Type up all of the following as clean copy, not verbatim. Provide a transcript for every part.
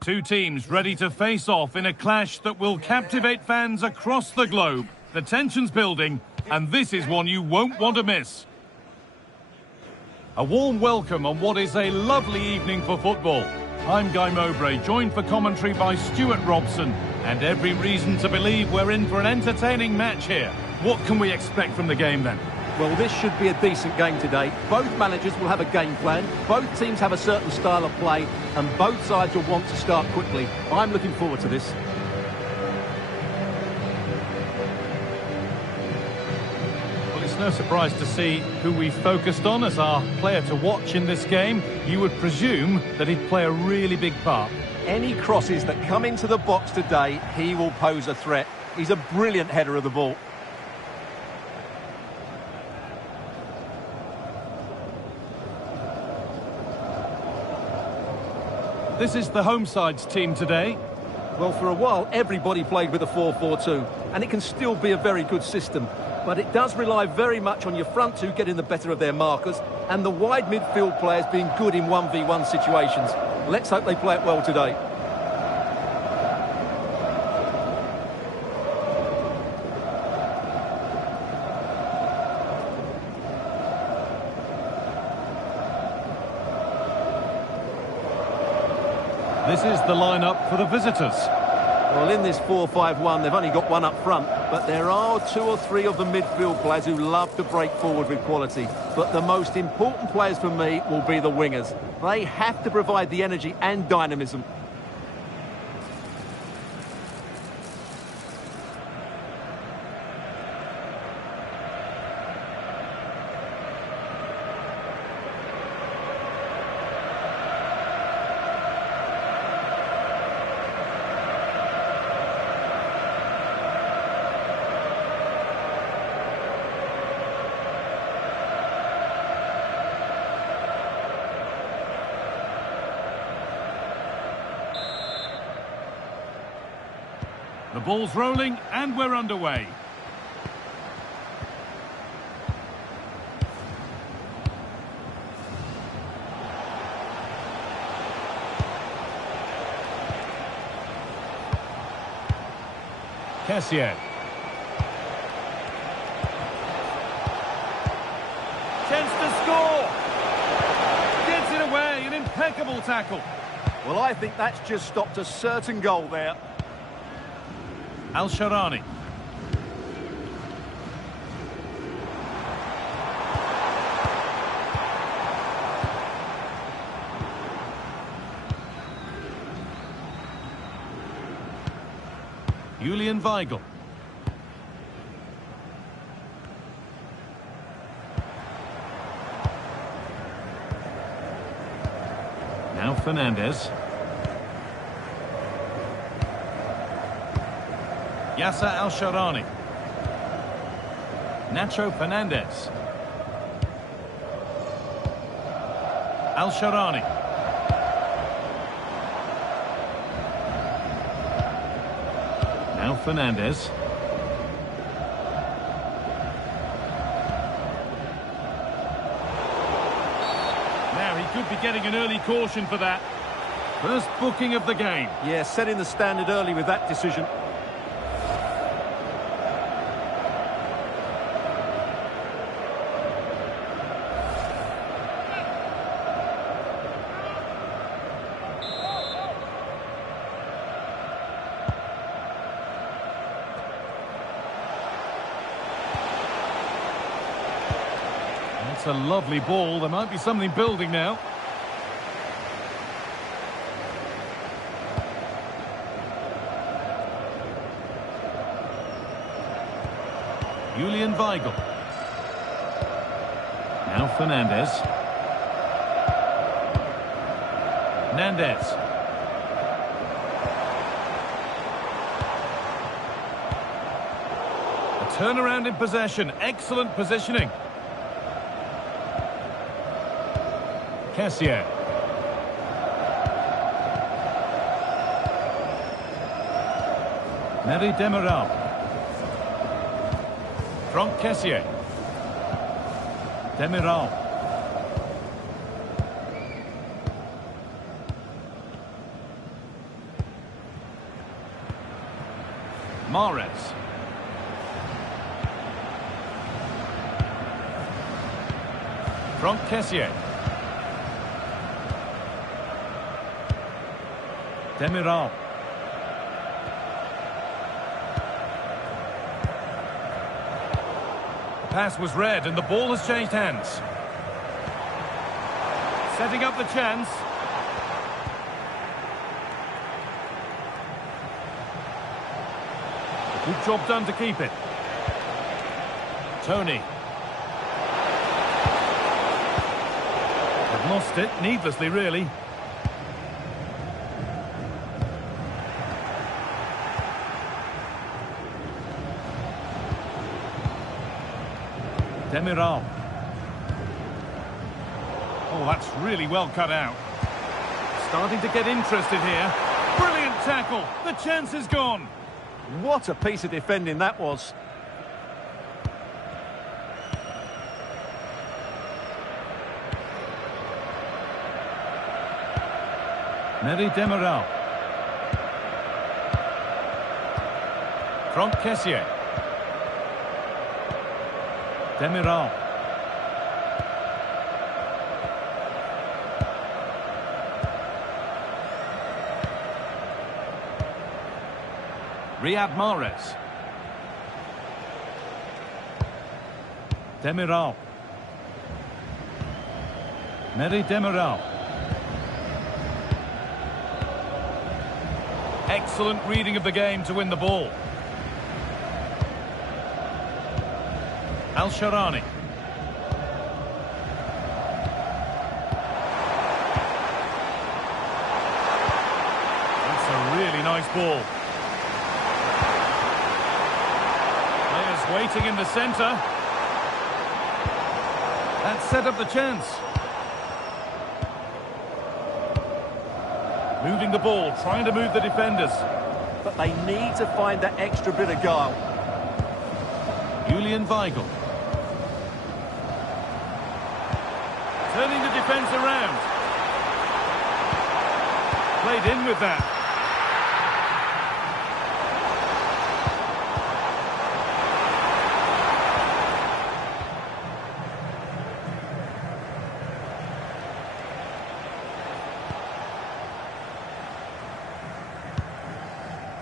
Two teams ready to face off in a clash that will captivate fans across the globe. The tension's building, and this is one you won't want to miss. A warm welcome on what is a lovely evening for football. I'm Guy Mowbray, joined for commentary by Stuart Robson, and every reason to believe we're in for an entertaining match here. What can we expect from the game then? Well, this should be a decent game today. Both managers will have a game plan, both teams have a certain style of play, and both sides will want to start quickly. I'm looking forward to this. Well, it's no surprise to see who we focused on as our player to watch in this game. You would presume that he'd play a really big part. Any crosses that come into the box today, he will pose a threat. He's a brilliant header of the ball. This is the home side's team today. Well, for a while, everybody played with a 4-4-2, and it can still be a very good system. But it does rely very much on your front two getting the better of their markers, and the wide midfield players being good in 1v1 situations. Let's hope they play it well today. This is the lineup for the visitors. Well, in this 4-5-1, they've only got one up front, but there are two or three of the midfield players who love to break forward with quality. But the most important players for me will be the wingers. They have to provide the energy and dynamism. The ball's rolling and we're underway. Al-Qadsiah. Chance to score. Gets it away, an impeccable tackle. Well, I think that's just stopped a certain goal there. Al-Sharani. Julian Weigl. Now Fernandez. Yasser Al-Sharani. Nacho Fernandez. Al-Sharani. Now Fernandez. Now he could be getting an early caution for that. First booking of the game. Yeah, setting the standard early with that decision. That's a lovely ball. There might be something building now. Julian Weigl. Now Fernandez. Hernandez. A turnaround in possession. Excellent positioning. Al-Qadsiah. Neri Demiral. From Al-Qadsiah. Demiral. Mahrez. Al-Qadsiah. Demiral. The pass was read and the ball has changed hands. Setting up the chance. Good job done to keep it. Tony. They've lost it, needlessly really. Demiral. Oh, that's really well cut out. Starting to get interested here. Brilliant tackle. The chance is gone. What a piece of defending that was. Demiral. Al-Qadsiah. Demiral. Riyad Mahrez. Demiral. Demiral. Excellent reading of the game to win the ball. Al-Sharani. That's a really nice ball. Players waiting in the centre. That set up the chance. Moving the ball, trying to move the defenders. But they need to find that extra bit of guile. Julian Weigl. Turning the defence around. Played in with that.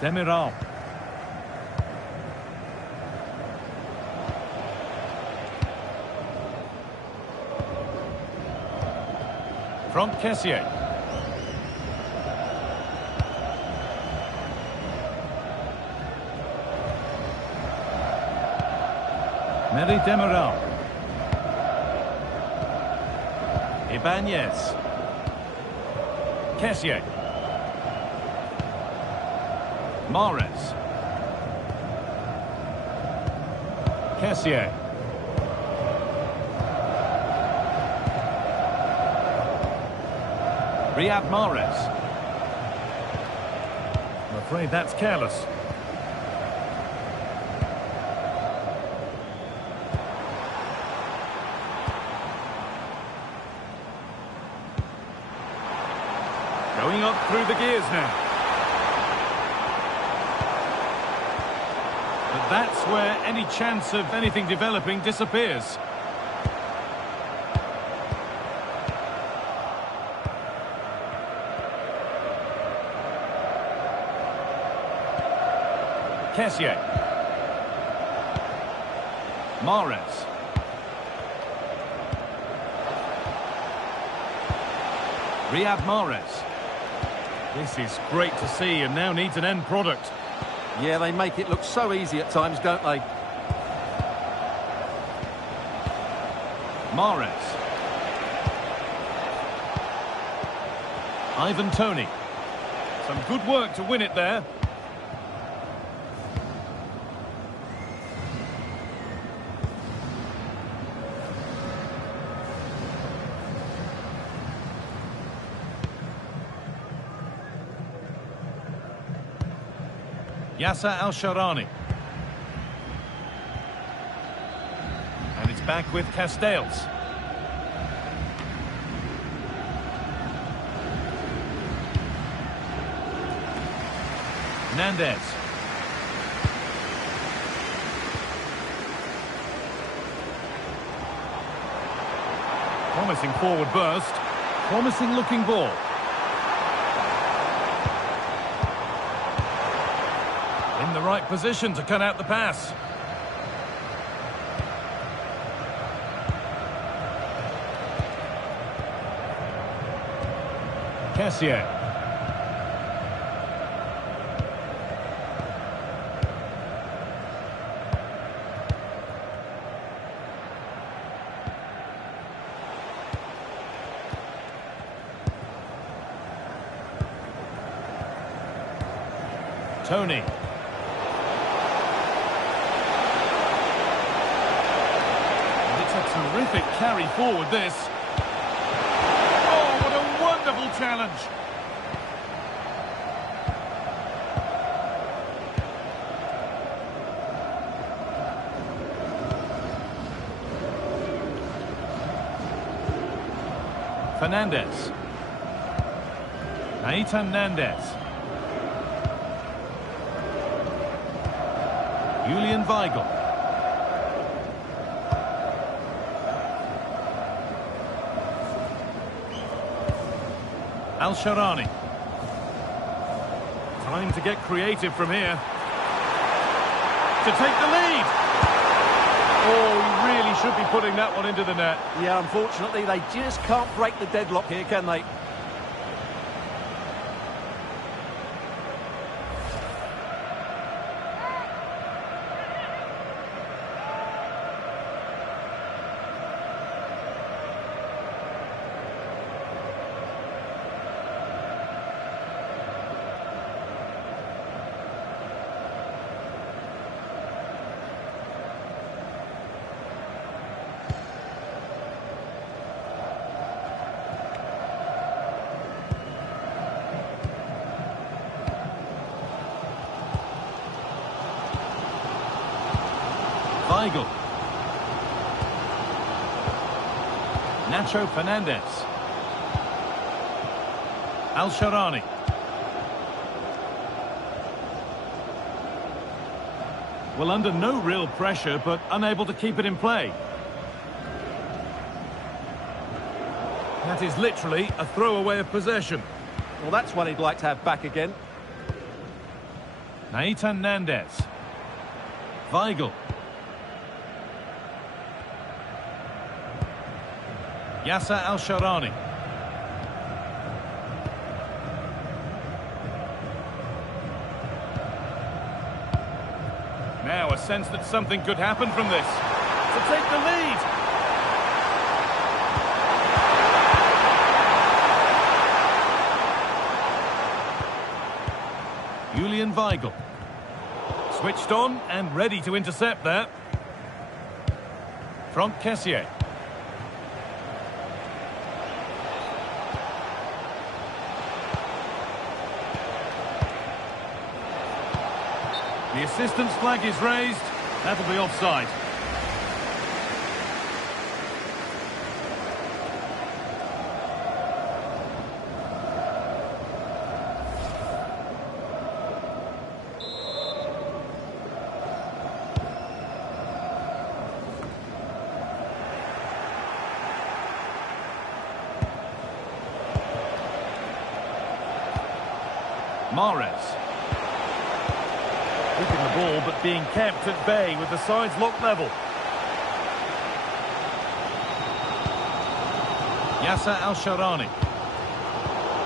Demiral. Al-Qadsiah. Demiral. Ibanez. Qadsiah. Mahrez. Qadsiah. Riyad Mahrez. I'm afraid that's careless. Going up through the gears now. But that's where any chance of anything developing disappears. Qadsiah. Mahrez. Riyad Mahrez. This is great to see and now needs an end product. Yeah, they make it look so easy at times, don't they? Mahrez. Ivan Toney. Some good work to win it there. Yasser Al-Sharani. And it's back with Castells. Hernandez. Promising forward burst. Promising looking ball. In the right position to cut out the pass. Al-Qadsiah. Tony. It's a terrific carry forward, this. Oh, what a wonderful challenge. Fernandez. Hernandez. Julian Weigl. Al-Shaarawy. Time to get creative from here. To take the lead. Oh, he really should be putting that one into the net. Yeah, unfortunately, they just can't break the deadlock here, can they? Weigl. Nacho Fernandez. Al-Shaarawy. Well, under no real pressure, but unable to keep it in play. That is literally a throwaway of possession. Well, that's one he'd like to have back again. Hernandez. Weigl. Yasser Al-Shaarawy. Now a sense that something could happen from this. To take the lead. Julian Weigl. Switched on and ready to intercept there. From Al-Qadsiah. The assistant's flag is raised. That'll be offside. Mahrez. Keeping the ball, but being kept at bay with the sides locked level. Yasser Al-Shaarawy.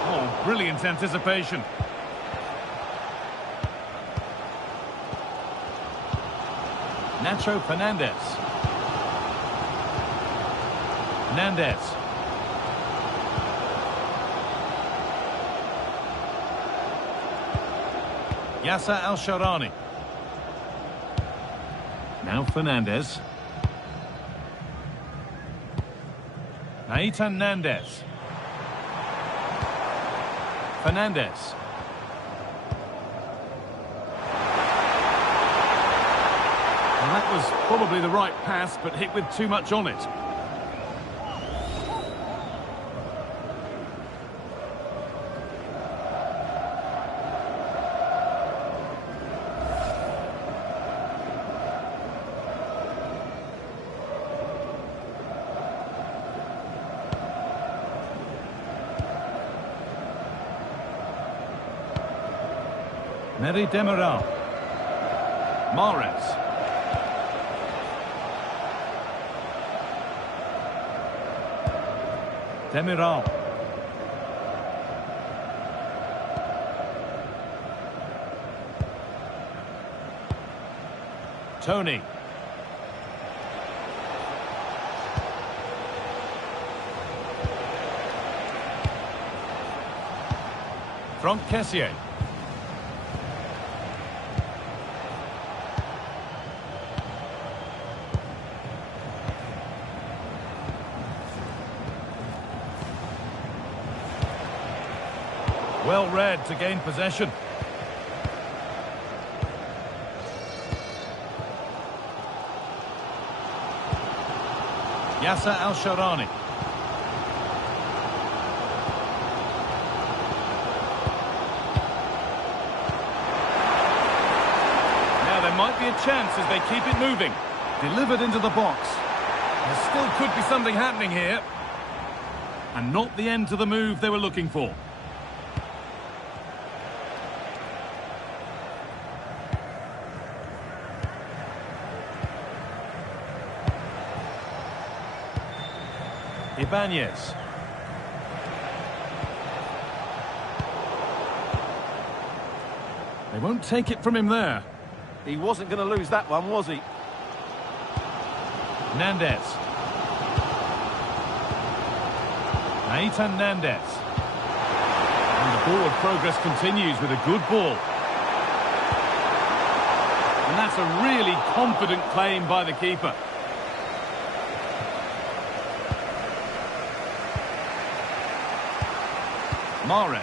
Oh, brilliant anticipation. Nacho Fernandez. Hernandez. Yasser Al-Shaarawy. Now Fernandez. Hernandez. Fernandez. And that was probably the right pass, but hit with too much on it. Meri Demiral. Mahrez. Demiral. Tony. Al-Qadsiah. Well read to gain possession. Yasser Al-Sharani. Now there might be a chance as they keep it moving. Delivered into the box. There still could be something happening here. And not the end to the move they were looking for. Ibanez. They won't take it from him there. He wasn't going to lose that one, was he? Nandez. Aitan Nandez. And the forward progress continues with a good ball. And that's a really confident claim by the keeper. Mahrez.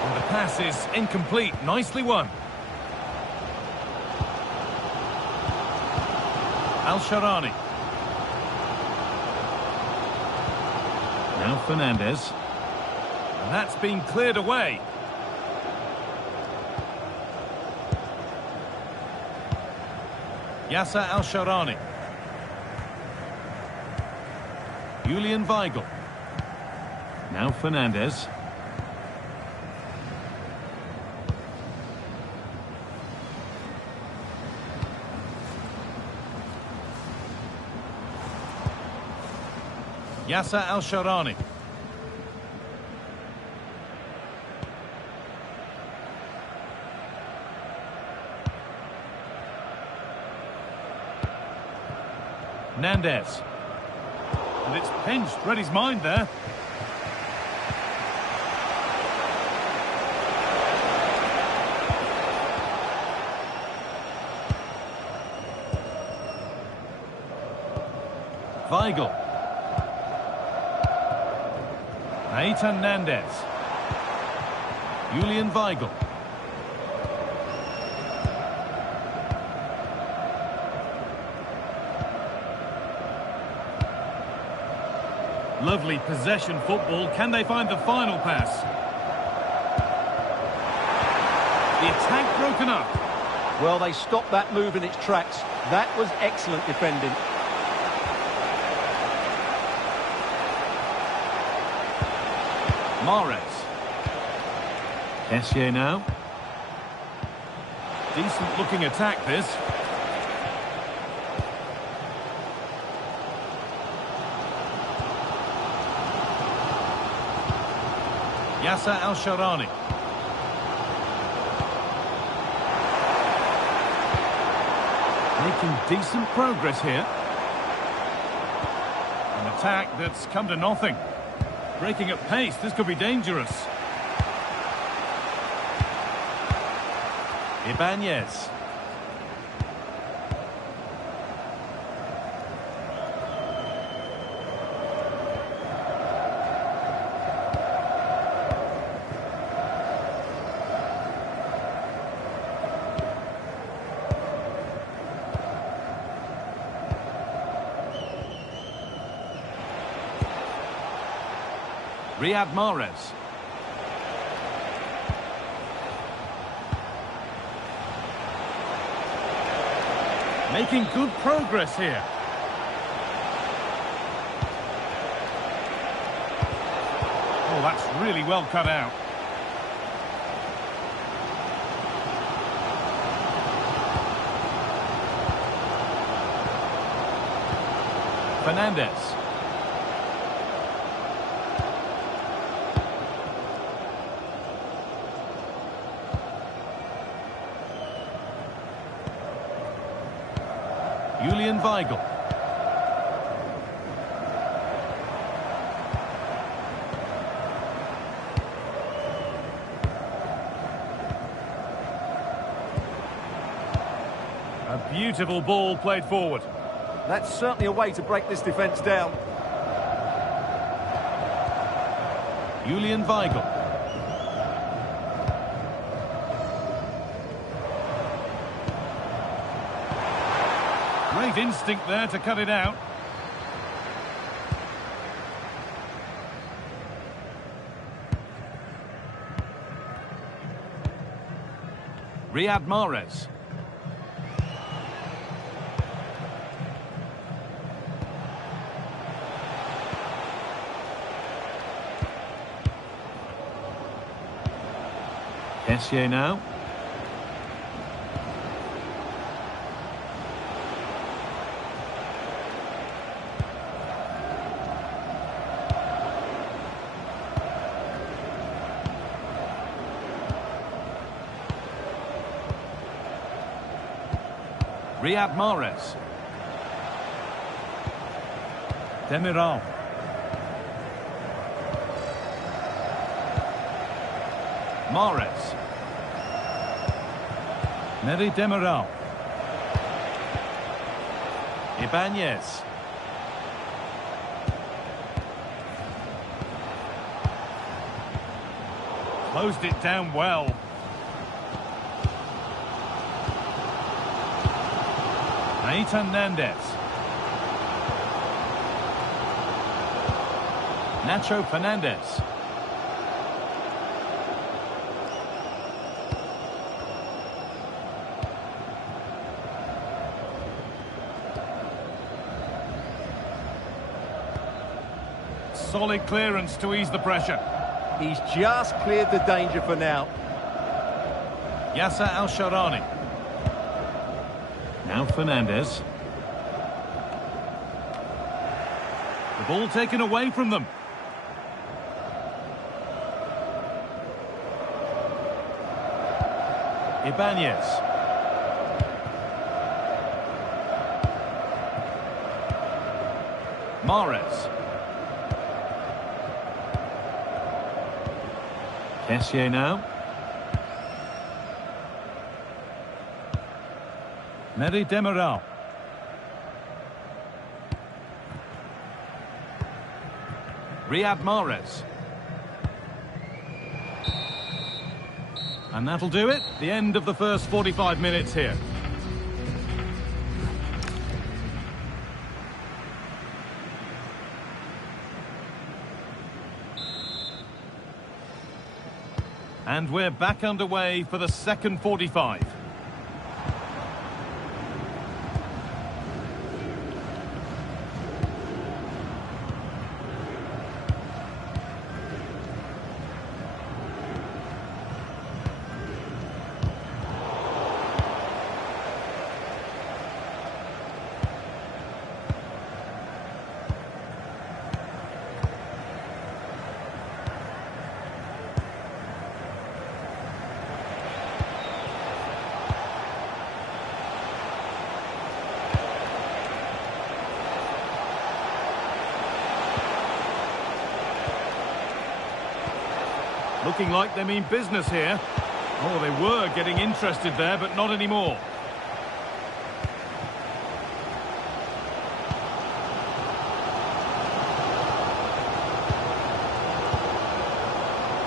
And the pass is incomplete. Nicely won. Al-Sharani. Now Fernandez. And that's been cleared away. Yasser Al-Sharani. Julian Weigl. Now Fernandez. Yasser Al-Sharani. Nandez. And it's pinched, read his mind there. Weigl. Aitan Nandez. Julian Weigl. Lovely possession football. Can they find the final pass? The attack broken up. Well, they stopped that move in its tracks. That was excellent defending. Mahrez. Kessié now. Decent looking attack this. Yasser Al-Sharani. Making decent progress here. An attack that's come to nothing. Breaking at pace, this could be dangerous. Ibanez. Riyad Mahrez. Making good progress here. that's really well cut out. Fernandez. Julian Weigl. A beautiful ball played forward. That's certainly a way to break this defence down. Julian Weigl. Great instinct there to cut it out. Riyad Mahrez. Kessié now. Riyad Mahrez. Demiral. Mahrez. Neri Demiral. Ibanez. Closed it down well. Hernandez. Nacho Fernandez. Solid clearance to ease the pressure. He's just cleared the danger for now. Yasser Al-Sharani. Now Fernandez. The ball taken away from them. Ibanez. Mahrez. Kessié now. Neri Demiral. Riyad Mahrez. And that'll do it. The end of the first 45 minutes here. And we're back underway for the second 45. Looking like they mean business here. Oh, they were getting interested there, but not anymore.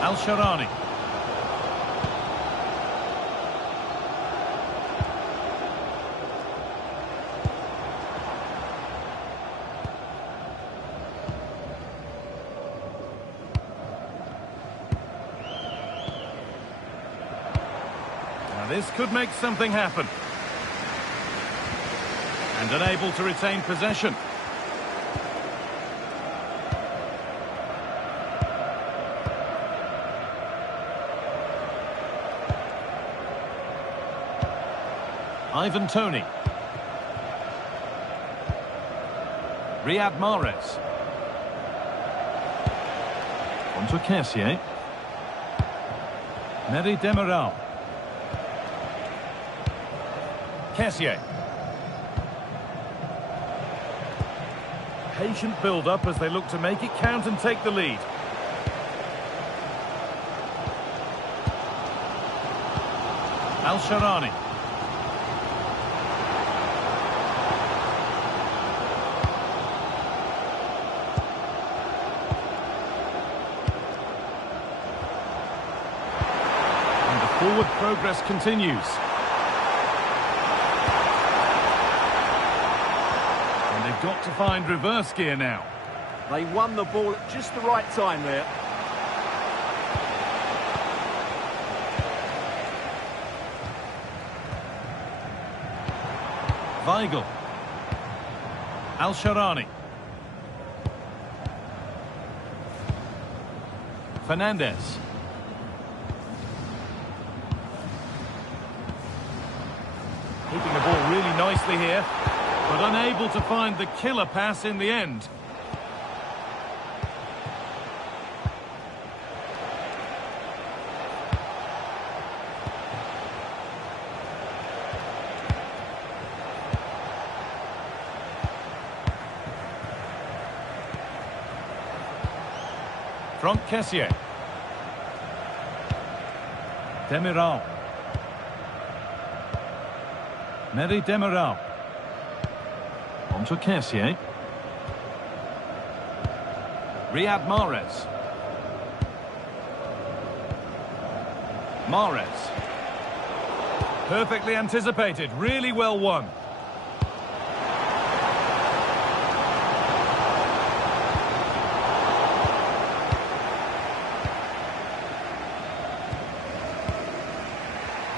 Al-Sharani. This could make something happen. And unable to retain possession. Ivan Toney. Riyad Mahrez. On to Kessié. Meri Demiral. Kessié. Patient build-up as they look to make it count and take the lead. Al-Sharani. And the forward progress continues. They've got to find reverse gear now. They won the ball at just the right time there. Weigl. Al-Sharani. Fernandez. Keeping the ball really nicely here, but unable to find the killer pass in the end. From Kessié. Demiral. Meri Demiral. On to Kessié. Riyad Mahrez. Mahrez. Perfectly anticipated, really well won.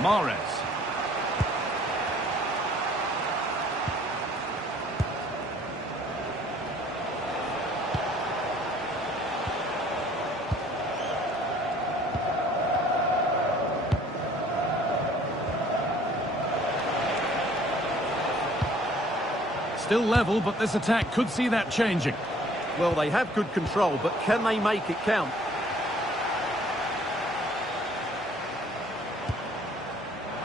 Mahrez. Still level, but this attack could see that changing. Well, they have good control, but can they make it count?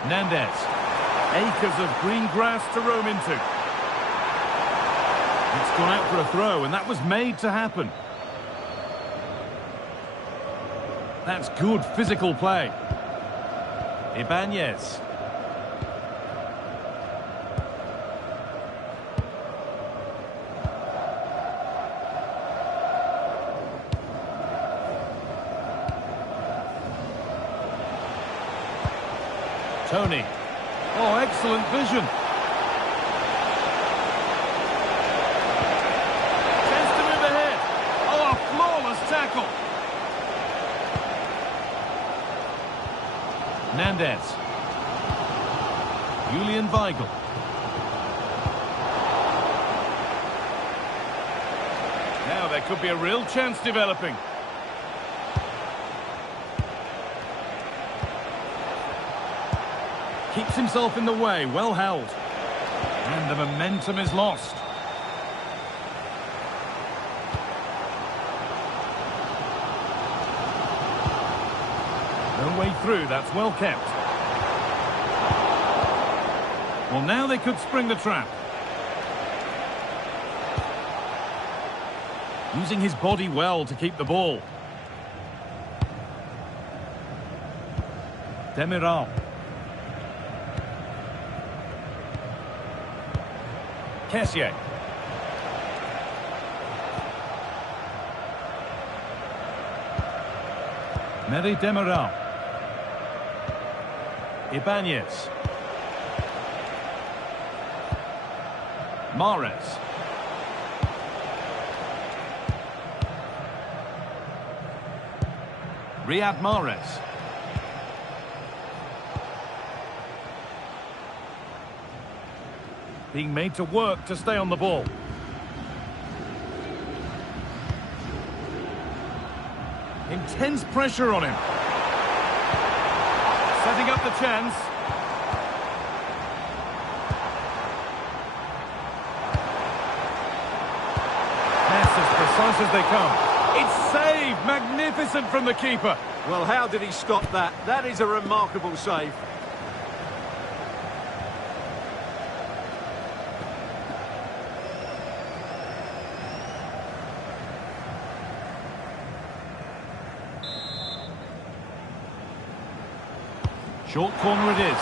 Hernandez. Acres of green grass to roam into. It's gone out for a throw, and that was made to happen. That's good physical play. Ibanez. Toney. Oh, excellent vision. Chance to move ahead. Oh, a flawless tackle. Hernandez. Julian Weigl. Now there could be a real chance developing. Keeps himself in the way, well held. And the momentum is lost. No way through, that's well kept. Well, now they could spring the trap. Using his body well to keep the ball. Demiral. Kessié. Meri Demiral. Ibanez. Mahrez. Riyad Mahrez. Being made to work to stay on the ball. Intense pressure on him. Setting up the chance. precise as they come. It's saved! Magnificent from the keeper. Well, how did he stop that? That is a remarkable save. Short corner it is.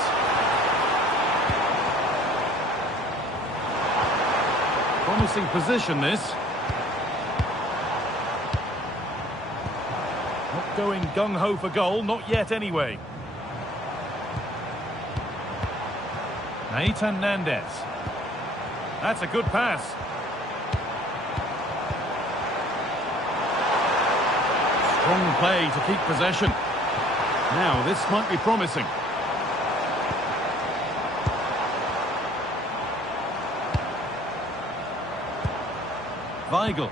Promising position, this. Not going gung-ho for goal, not yet anyway. Nathan Hernandez. That's a good pass. Strong play to keep possession. Now, this might be promising. Weigl.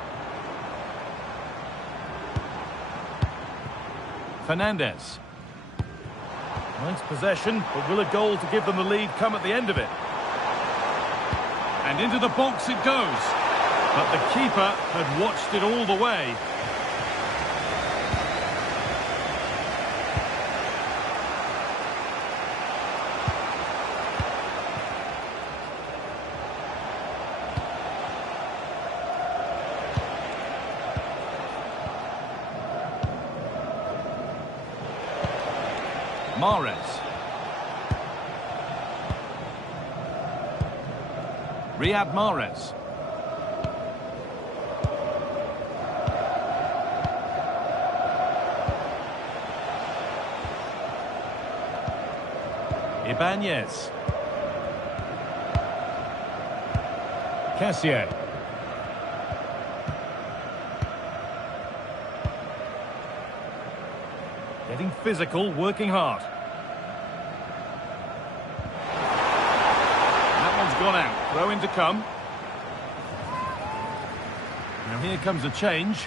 Fernandez. Nice possession, but will a goal to give them the lead come at the end of it? And into the box it goes. But the keeper had watched it all the way. Mahrez. Riyad Mahrez. Ibanez. Cassier. Getting physical, working hard. That one's gone out. Throw in to come. Now here comes a change.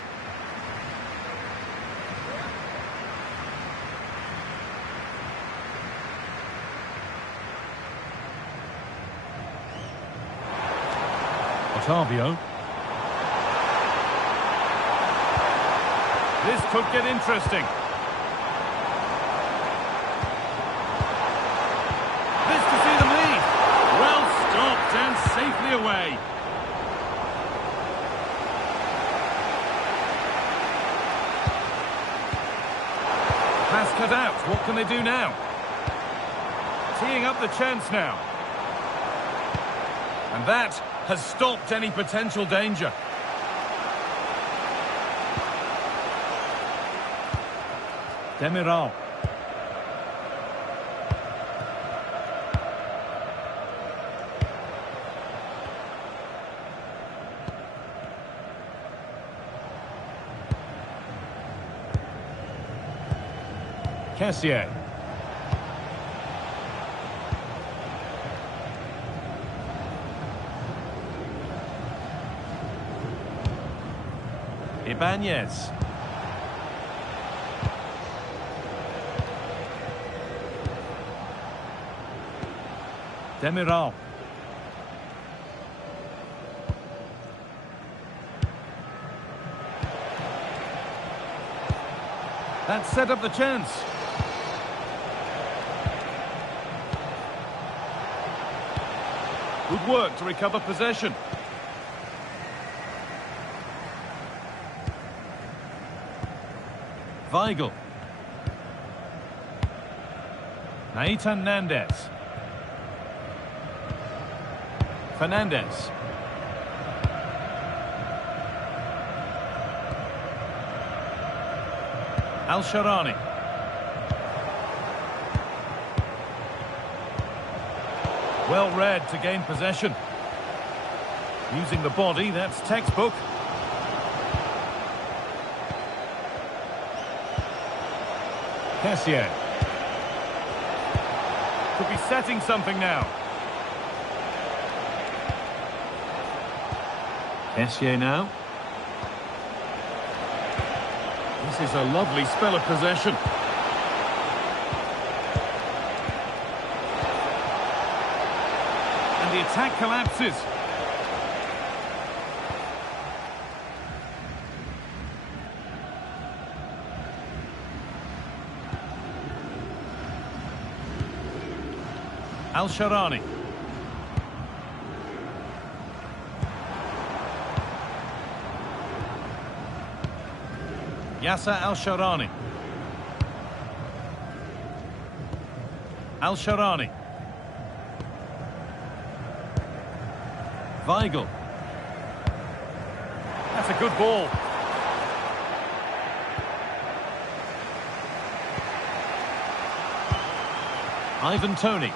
Otavio. This could get interesting. This to see them lead. Well stopped and safely away. Pass cut out. What can they do now? Teeing up the chance now. And that has stopped any potential danger. Demiral. Cassier. Ibanez. Demiral. That set up the chance. Good work to recover possession. Weigl. Nathan Hernandez. Fernandez. Al-Sharani. Well read to gain possession. Using the body, that's textbook. Cassier. Could be setting something now. Cassier now. This is a lovely spell of possession. And the attack collapses. Al-Sharani. Yasser Al-Sharani. Al-Sharani. Weigl. That's a good ball. Ivan Toney.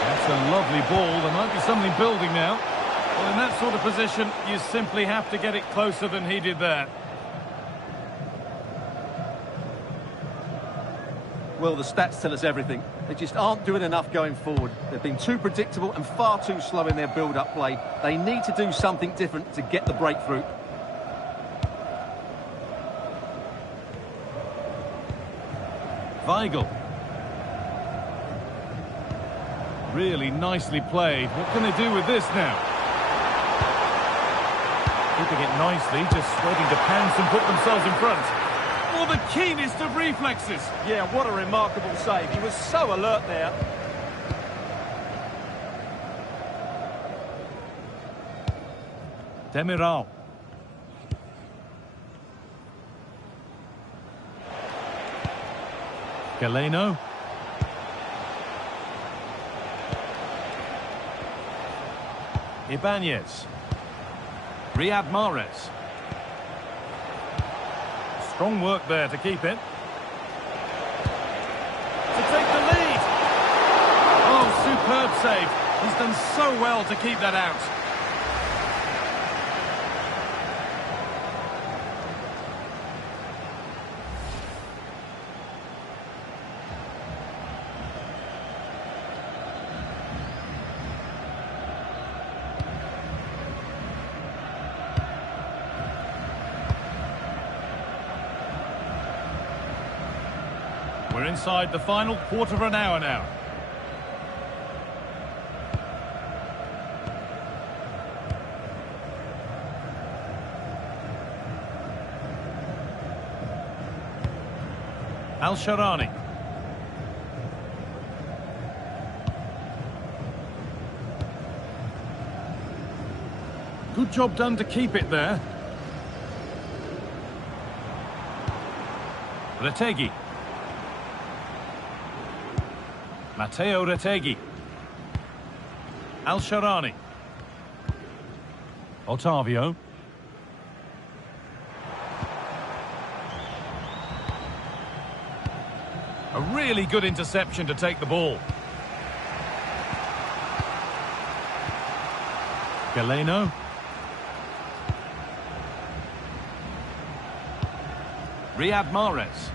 That's a lovely ball. There might be something building now. Well, in that sort of position, you simply have to get it closer than he did there. Well, the stats tell us everything. They just aren't doing enough going forward. They've been too predictable and far too slow in their build-up play. They need to do something different to get the breakthrough. Weigl. Really nicely played. What can they do with this now? Keeping it nicely, just waiting to pounce and put themselves in front. Oh, the keenest of reflexes. Yeah, what a remarkable save. He was so alert there. Demiral. Galeno. Ibanez. Riyad Mahrez. Strong work there to keep it. To take the lead. Oh, superb save. He's done so well to keep that out. We're inside the final quarter of an hour now. Al-Sharani. Good job done to keep it there. Retegui. Matteo Retegui. Al-Sharani. Otavio. A really good interception to take the ball. Galeno. Riyad Mahrez.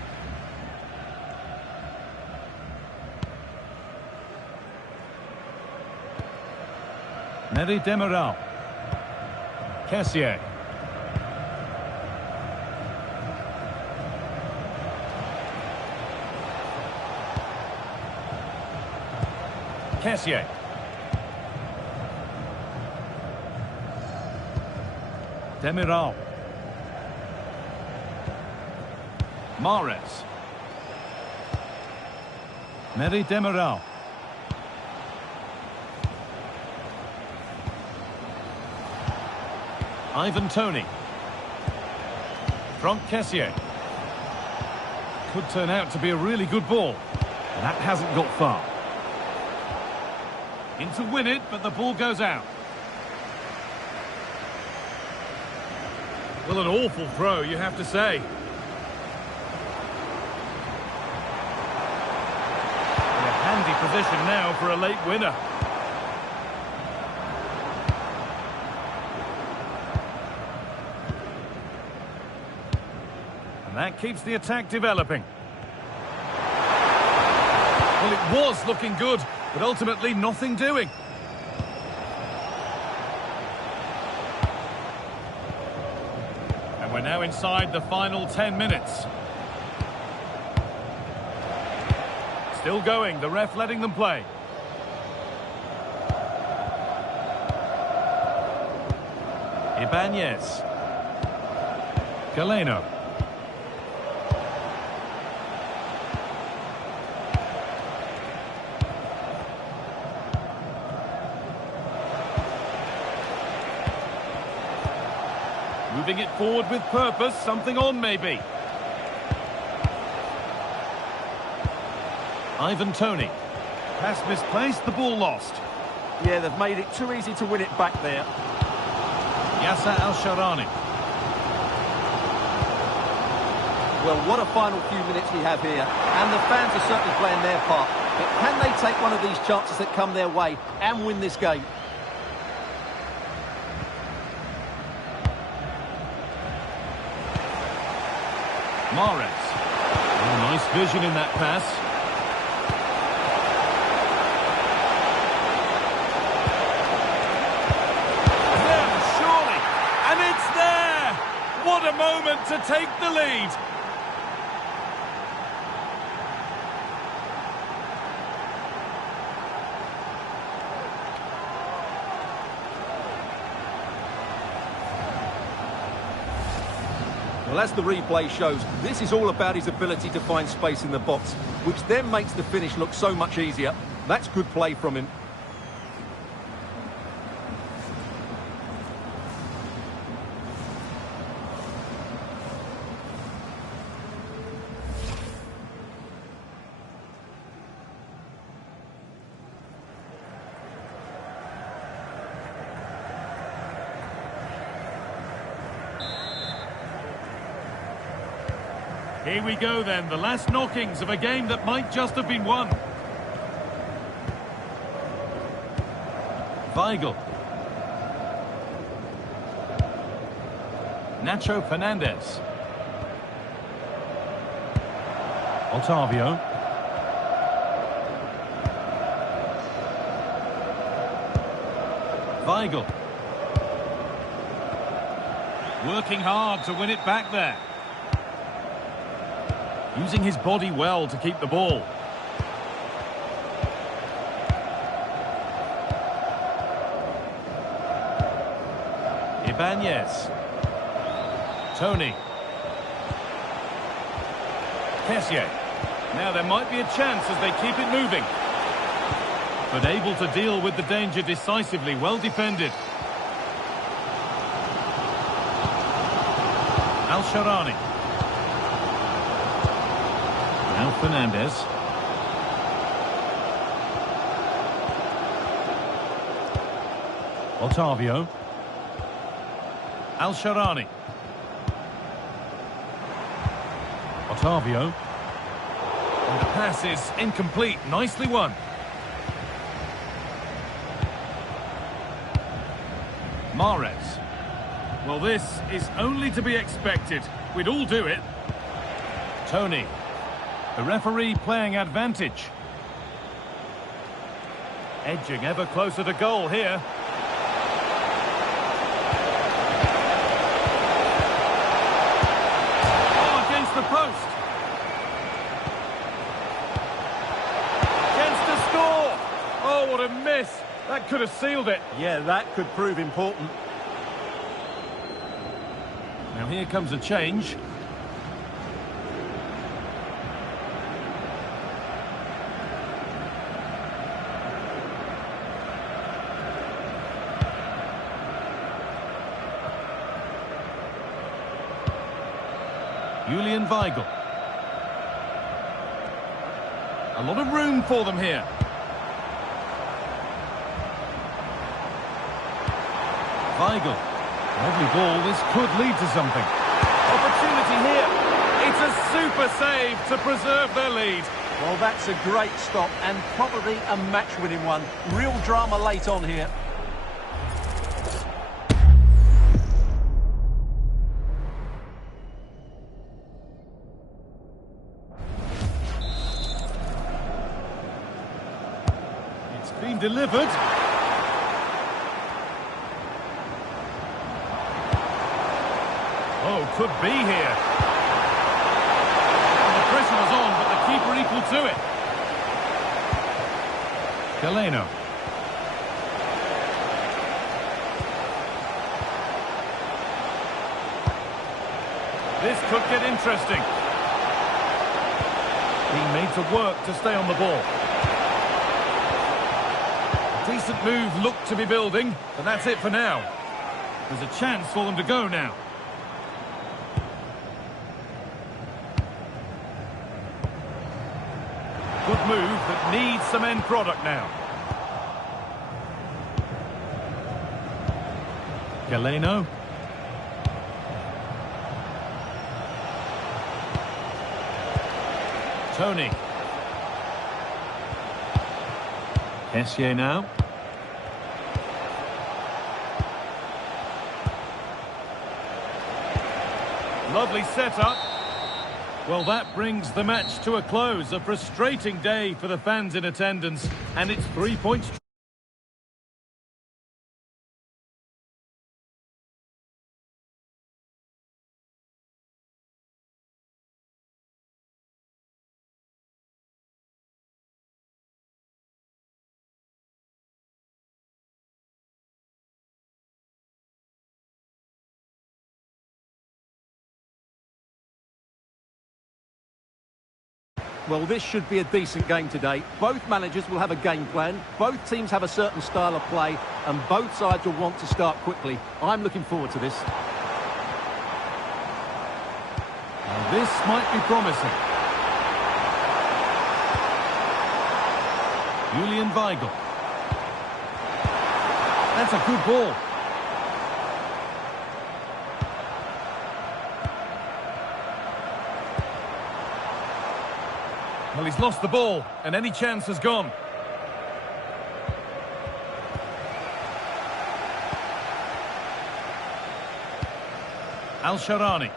Meri Demiral. Kessié. Kessié. Demiral. Mahrez. Meri Demiral. Ivan Toney. Franck Kessié. Could turn out to be a really good ball. That hasn't got far. In to win it, but the ball goes out. Well, an awful throw, you have to say. In a handy position now for a late winner. And that keeps the attack developing. Well, it was looking good, but ultimately nothing doing. And we're now inside the final 10 minutes. Still going, the ref letting them play. Ibanez. Galeno. Driving it forward with purpose, something on maybe. Ivan Toney. Pass misplaced, the ball lost. Yeah, they've made it too easy to win it back there. Yasser Al-Sharani. Well, what a final few minutes we have here. And the fans are certainly playing their part. But can they take one of these chances that come their way and win this game? Mahrez. Oh, nice vision in that pass. What a moment to take the lead. Well, as the replay shows, this is all about his ability to find space in the box, which then makes the finish look so much easier. That's good play from him. Here we go then, the last knockings of a game that might just have been won. Weigl. Nacho Fernandez. Otavio. Weigl. Working hard to win it back there. Using his body well to keep the ball. Ibanez. Toney. Kessié. Now there might be a chance as they keep it moving. But able to deal with the danger decisively, well defended. Al-Sharani. Now Fernandez. Otavio. Al-Sharani. Otavio. And the pass is incomplete. Nicely won. Mahrez. Well, this is only to be expected. We'd all do it. Toney. The referee playing advantage. Edging ever closer to goal here. Oh, against the post. Chance to score. Oh, what a miss. That could have sealed it. Yeah, that could prove important. Now here comes a change. Julian Weigl. A lot of room for them here. Weigl. Lovely ball, this could lead to something. Opportunity here. It's a super save to preserve their lead. Well, that's a great stop and probably a match-winning one. Real drama late on here. It's been delivered. Oh, could be here. And the pressure was on, but the keeper equal to it. Galeno. This could get interesting. Being made to work to stay on the ball. A decent move looked to be building, but that's it for now. There's a chance for them to go now. Good move that needs some end product now. Galeno. Tony. Kessié now. Lovely setup. Well, that brings the match to a close. A frustrating day for the fans in attendance, and it's 3 points. Well, this should be a decent game today. Both managers will have a game plan, both teams have a certain style of play, and both sides will want to start quickly. I'm looking forward to this. Now, this might be promising. Julian Weigl. That's a good ball. Well, he's lost the ball, and any chance has gone. Al-Sharani.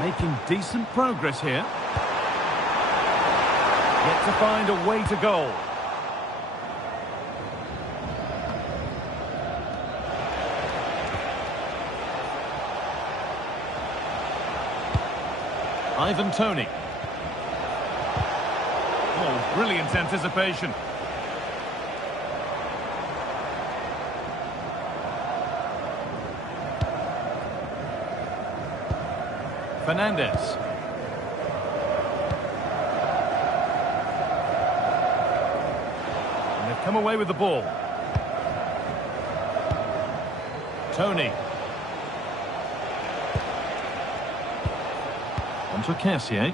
Making decent progress here. Yet to find a way to goal. Ivan Toney. Oh, brilliant anticipation. Fernandez. And they've come away with the ball. Toney. To Kessié.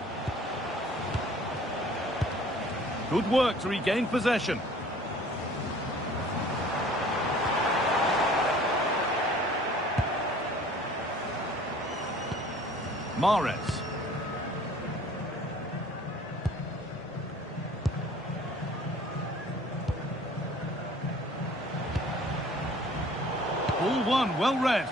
Good work to regain possession. Mahrez. Ball one, well read.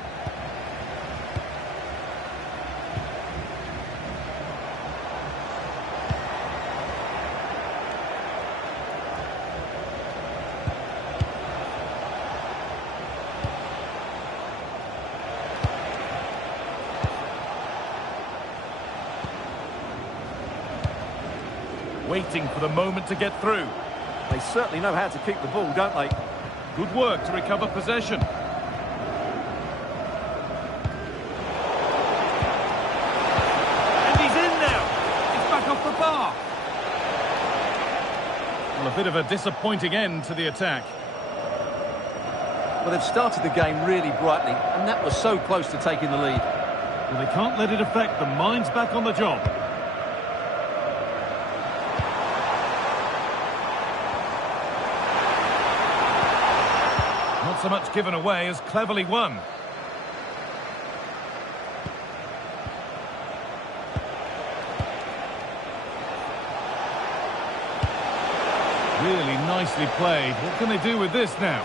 Waiting for the moment to get through. They certainly know how to keep the ball, don't they? Good work to recover possession. And he's in now. He's back off the bar. Well, a bit of a disappointing end to the attack. Well, they've started the game really brightly, and that was so close to taking the lead. Well, they can't let it affect them. Mind's back on the job. Not so much given away as cleverly won. Really nicely played. What can they do with this now?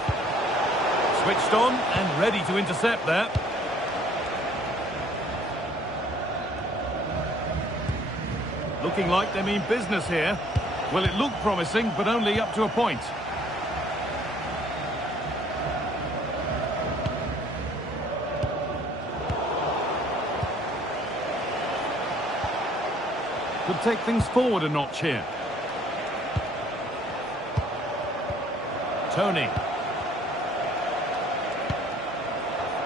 Switched on and ready to intercept that. Looking like they mean business here. Well, it looked promising, but only up to a point. Could take things forward a notch here. Toney.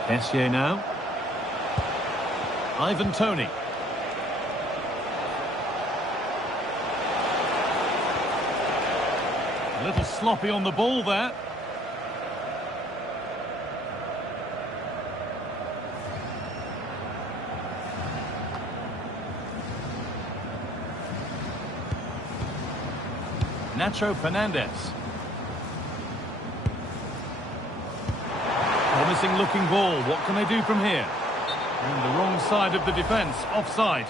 Kessié now. Ivan Toney. A little sloppy on the ball there. Nacho Fernandez. Promising looking ball. What can they do from here? And the wrong side of the defence. Offside.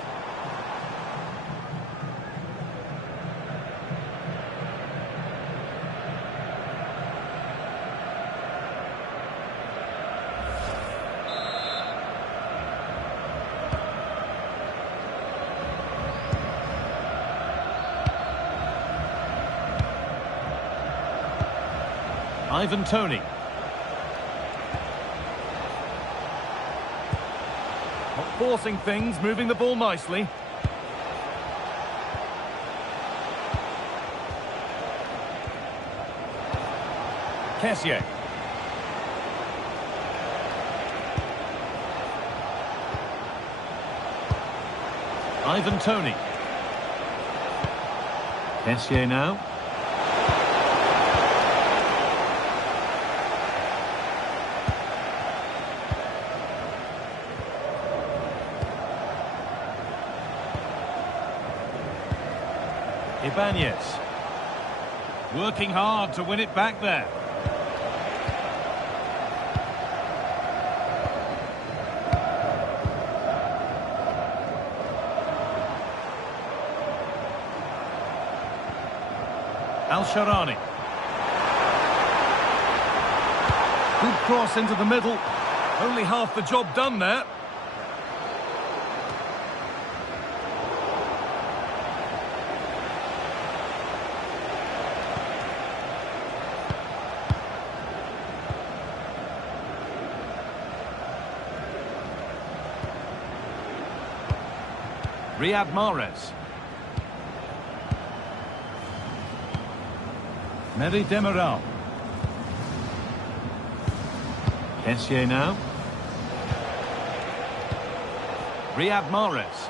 Ivan Toney. Not forcing things, moving the ball nicely. Kessié. Ivan Toney. Kessié now. Ibanez. Working hard to win it back there. Al-Sharani. Good cross into the middle. Only half the job done there. Riyad Mahrez. Meri Demiral. Kessié now. Riyad Mahrez.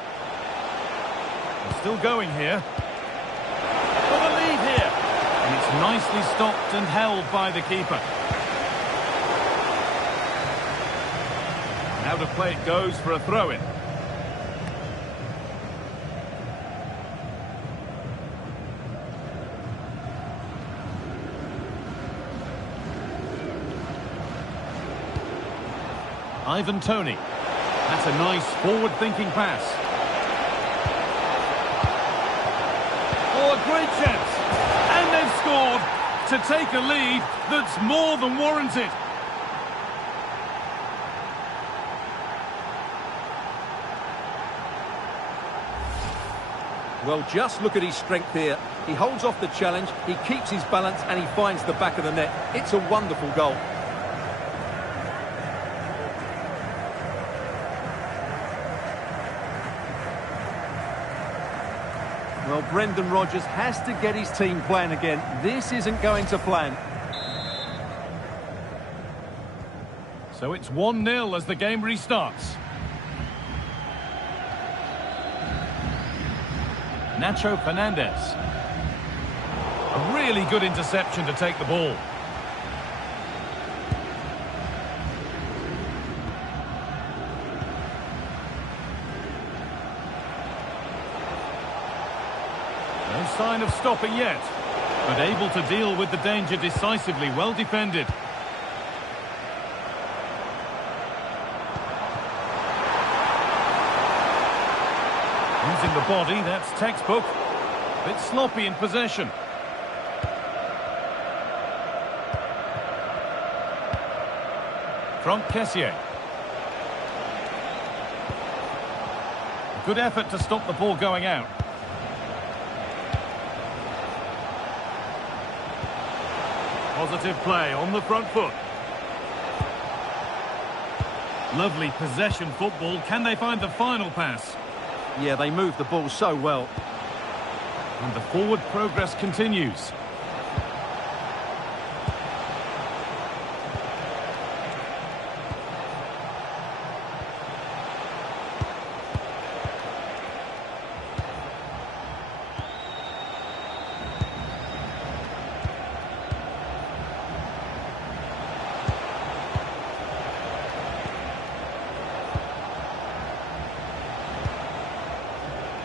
They're still going here. For the lead here. And it's nicely stopped and held by the keeper. Now to play it goes for a throw-in. Ivan Toney. That's a nice forward-thinking pass. Oh, a great chance. And they've scored to take a lead that's more than warranted. Well, just look at his strength here. He holds off the challenge, he keeps his balance, and he finds the back of the net. It's a wonderful goal. Well, Brendan Rodgers has to get his team playing again. This isn't going to plan. So it's 1-0 as the game restarts. Nacho Fernandez. A really good interception to take the ball. No sign of stopping yet, but able to deal with the danger decisively. Well defended. Using the body, that's textbook. Bit sloppy in possession. Franck Kessié. Good effort to stop the ball going out. Positive play on the front foot. Lovely possession football. Can they find the final pass? Yeah, they move the ball so well. And the forward progress continues.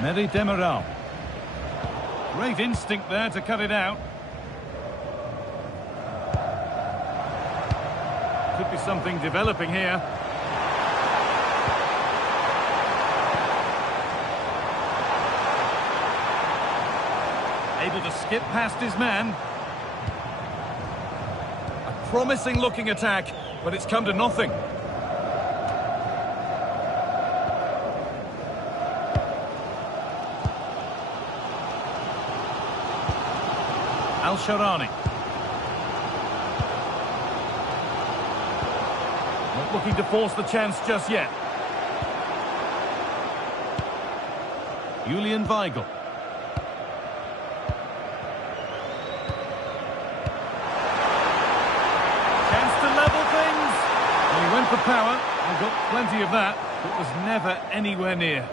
Meri Demiral. Great instinct there to cut it out. Could be something developing here. Able to skip past his man. A promising looking attack, but it's come to nothing. Al-Sharani. Not looking to force the chance just yet. Julian Weigl. Chance to level things. Well, he went for power and got plenty of that, but was never anywhere near.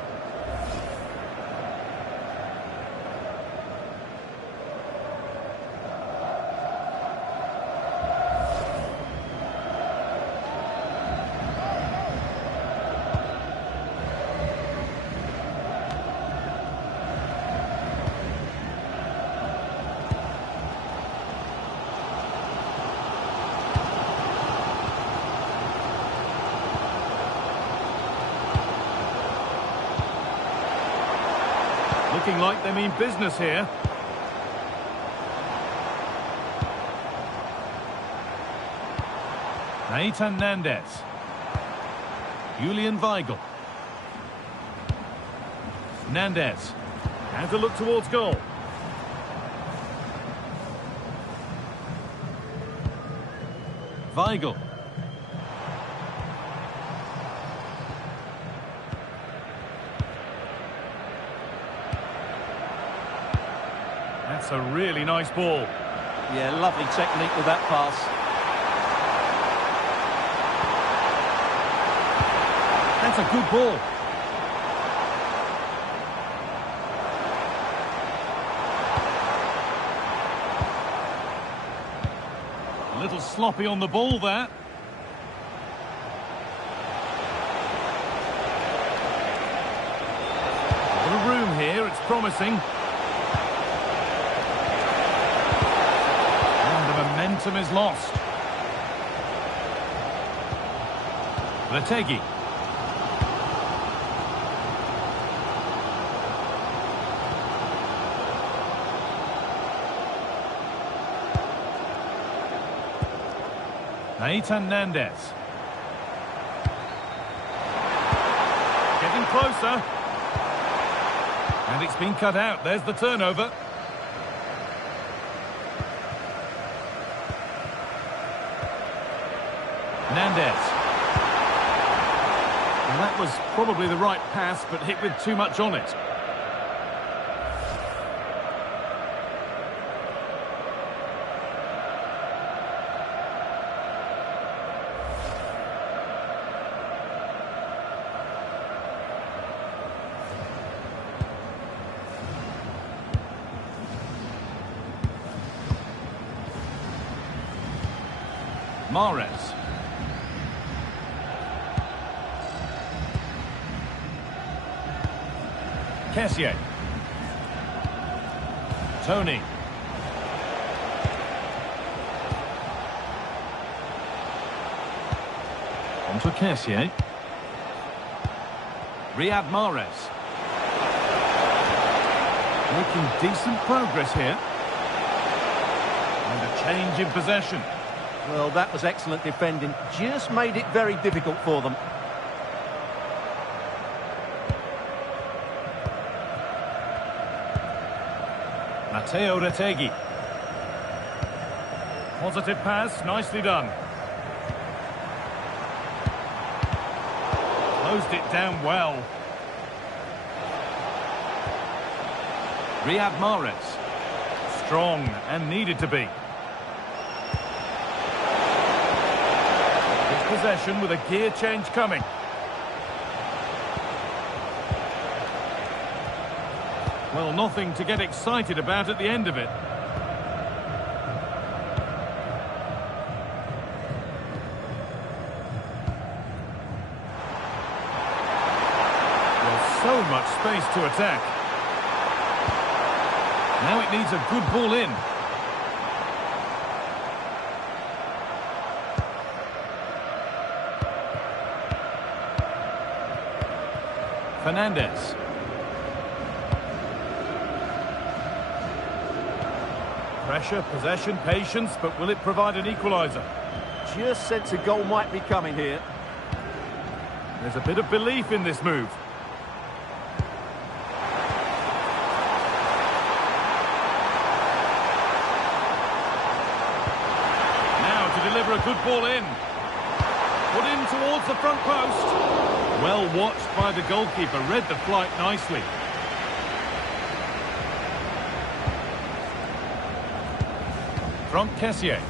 Looking like they mean business here. Nathan Nandez. Julian Weigl. Nandez. And to look towards goal. Weigl. That's a really nice ball. Yeah, lovely technique with that pass. That's a good ball. A little sloppy on the ball there. A little room here, it's promising. Momentum is lost. Retegi. Nathan Nandez. Getting closer. And it's been cut out. There's the turnover. Nandez. Well, that was probably the right pass, but hit with too much on it. Mahrez. Qadsiah. Tony. On to Qadsiah. Riyad Mahrez. Making decent progress here. And a change in possession. Well, that was excellent defending. Just made it very difficult for them. Matteo Retegi. Positive pass, nicely done. Closed it down well. Riyad Mahrez. Strong and needed to be. Good possession with a gear change coming. Well, nothing to get excited about at the end of it. There's so much space to attack. Now it needs a good ball in. Fernandez. Pressure, possession, patience, but will it provide an equaliser? Just sense a goal might be coming here. There's a bit of belief in this move. Now to deliver a good ball in. Put in towards the front post. Well watched by the goalkeeper, read the flight nicely. From Al-Qadsiah.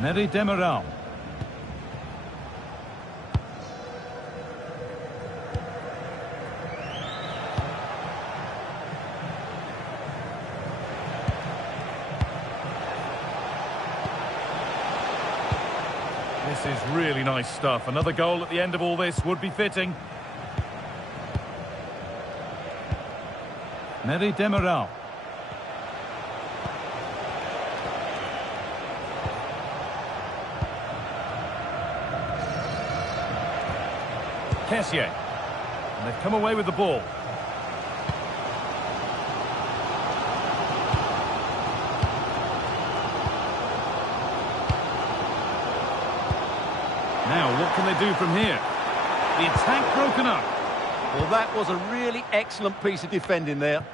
Neri Demiral. This is really nice stuff. Another goal at the end of all this would be fitting. Neri Demiral. Al-Qadsiah. And they've come away with the ball. Now, what can they do from here? The attack broken up. Well, that was a really excellent piece of defending there.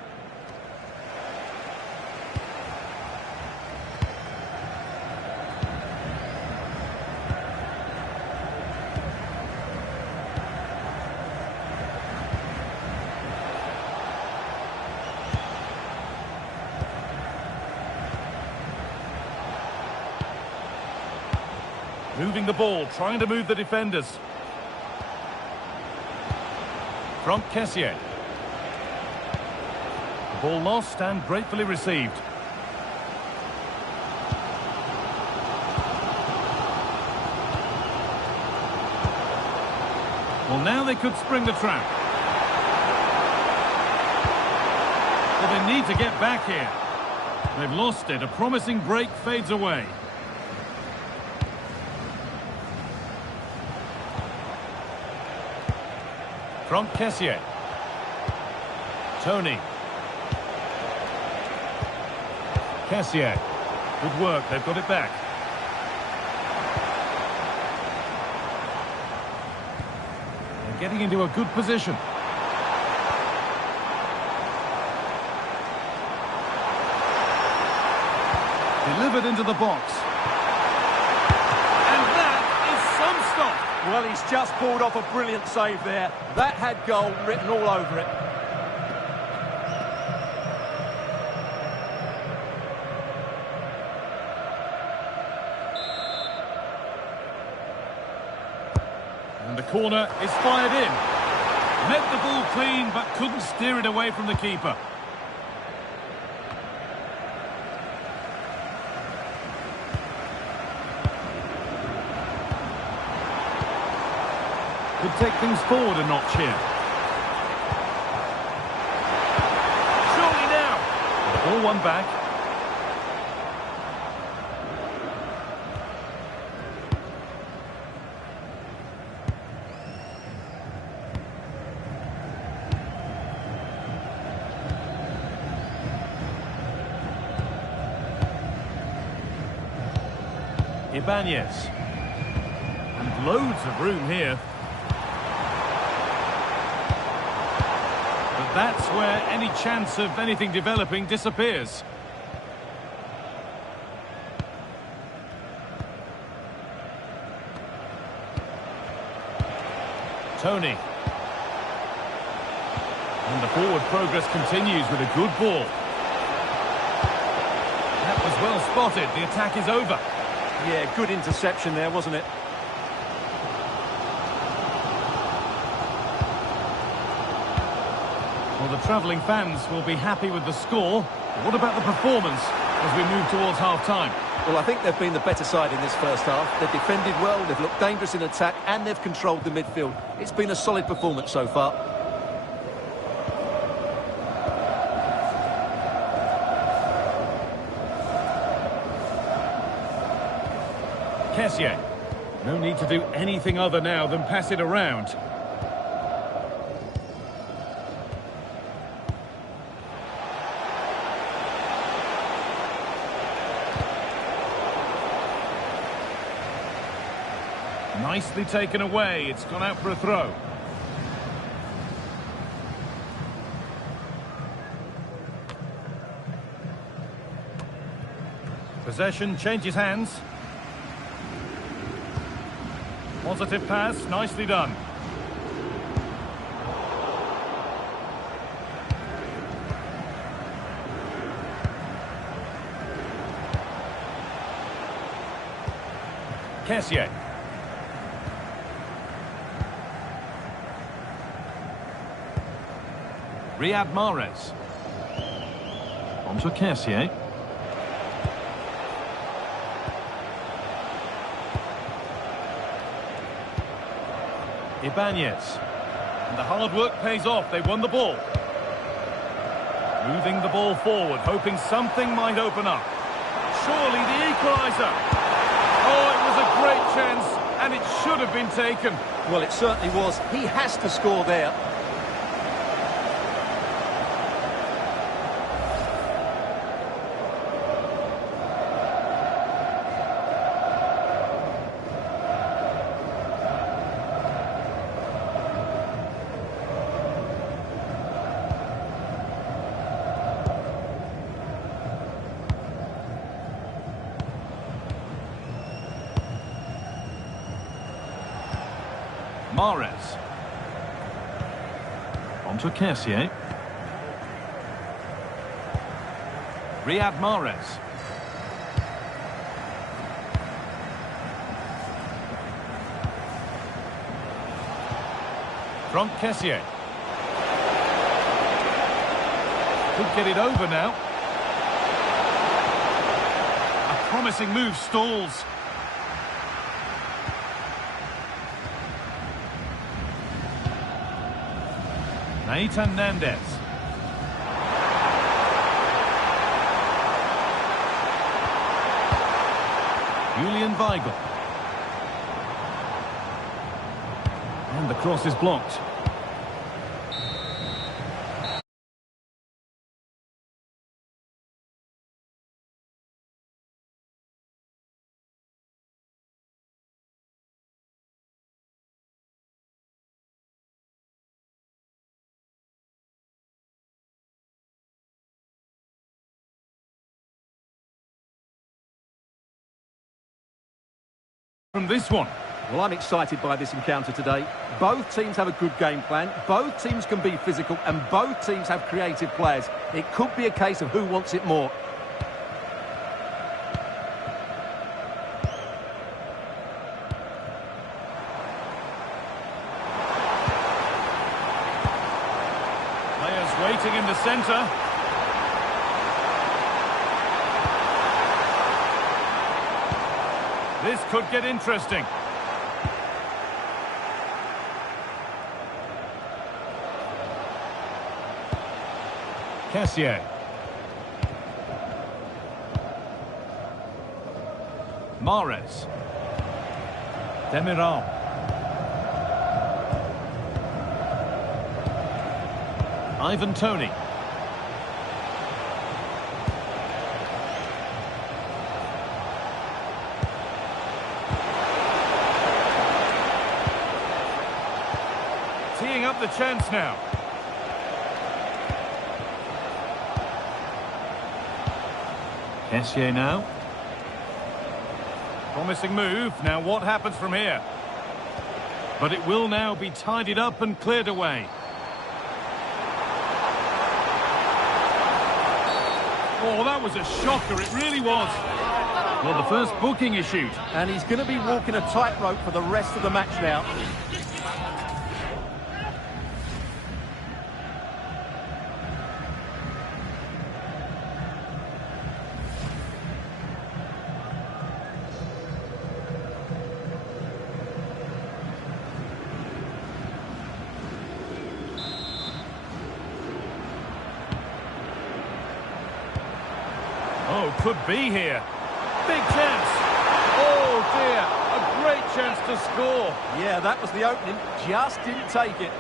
Moving the ball, trying to move the defenders. From Al-Qadsiah. Ball lost and gratefully received. Well, now they could spring the trap. Well, they need to get back here. They've lost it. A promising break fades away. From Al-Qadsiah. Tony. Al-Qadsiah. Good work, they've got it back. They're getting into a good position. Delivered into the box. And that is some stop. Well, he's just pulled off a brilliant save there. That had goal written all over it. And the corner is fired in. Met the ball clean, but couldn't steer it away from the keeper. Could take things forward a notch here. Surely now. The ball won back. Ibanez. And loads of room here. But that's where any chance of anything developing disappears. Tony. And the forward progress continues with a good ball. That was well spotted. The attack is over. Yeah, good interception there, wasn't it? Well, the travelling fans will be happy with the score. But what about the performance as we move towards half-time? Well, I think they've been the better side in this first half. They've defended well, they've looked dangerous in attack, and they've controlled the midfield. It's been a solid performance so far. Kessié. No need to do anything other now than pass it around. Nicely taken away. It's gone out for a throw. Possession changes hands. Positive pass, nicely done. Kessié. Riyad Mahrez. On to Kessié. Ibanez. And the hard work pays off. They won the ball. Moving the ball forward, hoping something might open up. Surely the equaliser. Oh, it was a great chance, and it should have been taken. Well, it certainly was. He has to score there. Mahrez. On to Kessié. Riyad Mahrez. From Kessié. Could get it over now. A promising move stalls. Nathan Nandez. Julian Weigl. And the cross is blocked. From this one. Well, I'm excited by this encounter today. Both teams have a good game plan, both teams can be physical, and both teams have creative players. It could be a case of who wants it more. Players waiting in the centre. This could get interesting. Kessié. Mahrez. Demiral. Ivan Toney. Teeing up the chance now. Kessié now. Promising move. Now what happens from here? But it will now be tidied up and cleared away. Oh, that was a shocker. It really was. Well, the first booking issued. And he's going to be walking a tightrope for the rest of the match now. Oh, could be here. Big chance. Oh, dear. great chance to score. Yeah, that was the opening. Just didn't take it.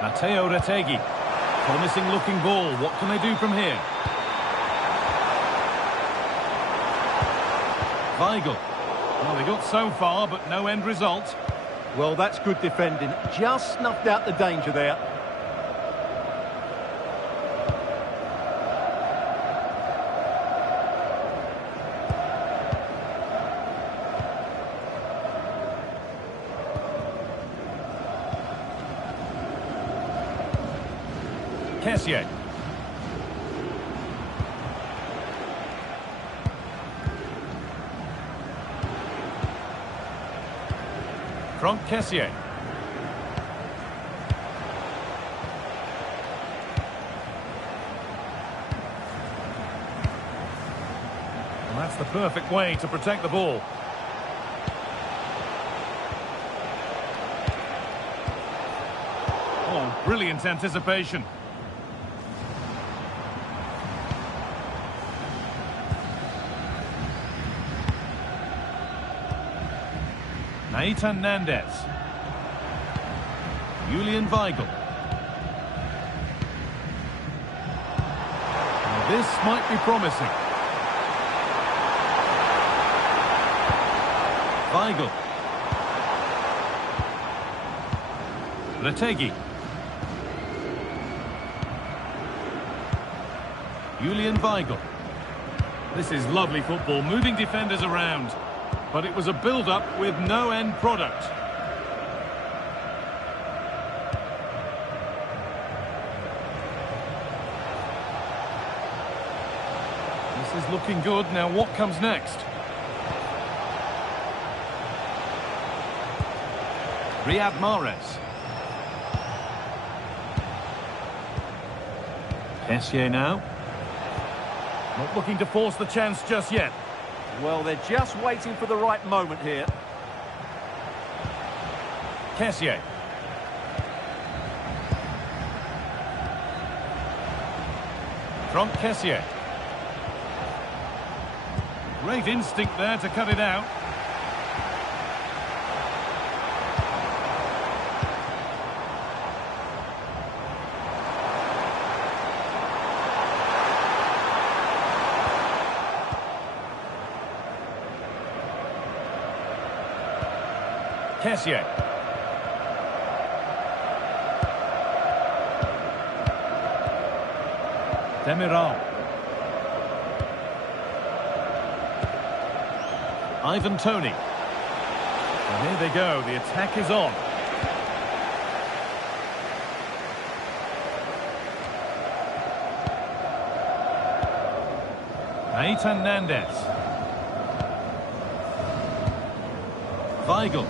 Matteo Retegui. Promising looking ball. What can they do from here? Weigl. Well, they got so far, but no end result. Well, that's good defending. Just snuffed out the danger there. Kessié. From Kessié. And that's the perfect way to protect the ball. Oh, brilliant anticipation. Nathan Nandez. Julian Weigl. This might be promising. Weigl. Retegui. Julian Weigl. This is lovely football, moving defenders around. But it was a build-up with no end product. This is looking good. Now what comes next? Riyad Mahrez. Kessié now. Not looking to force the chance just yet. Well, they're just waiting for the right moment here. Kessié. From Kessié. Great instinct there to cut it out. Kessié. Demiral. Ivan Toney. And here they go, the attack is on. Nathan Nandez. Weigl.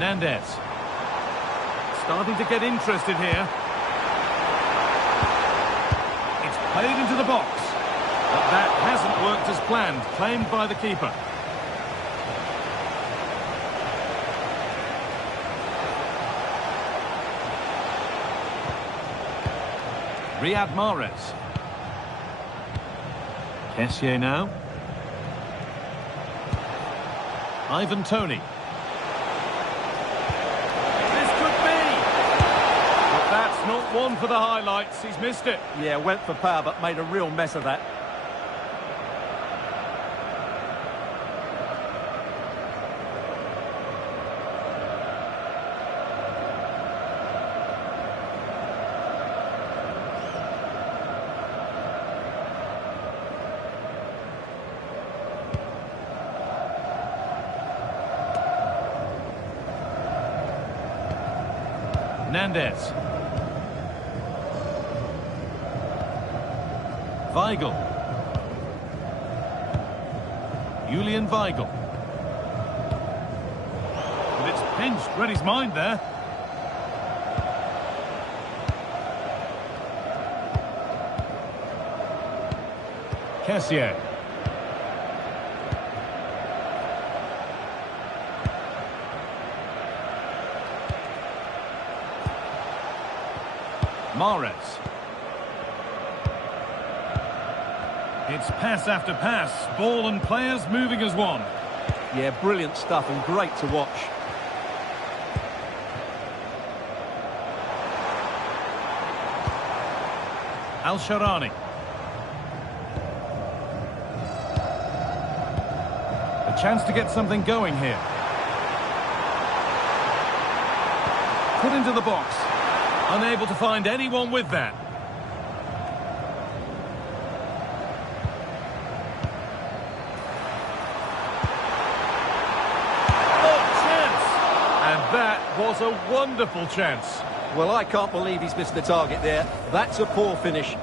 Nandez. Starting to get interested here. It's played into the box. But that hasn't worked as planned. Claimed by the keeper. Riyad Mahrez. Kessié now. Ivan Toney. Not one for the highlights, he's missed it. Yeah, went for power but made a real mess of that. Nandez. Weigl. Julian Weigl. And it's pinched, read his mind there. Al-Qadsiah. Mahrez. It's pass after pass, ball and players moving as one. Yeah, brilliant stuff and great to watch. Al-Sharani. A chance to get something going here. Put into the box. Unable to find anyone with that. That was a wonderful chance. Well, I can't believe he's missed the target there. That's a poor finish.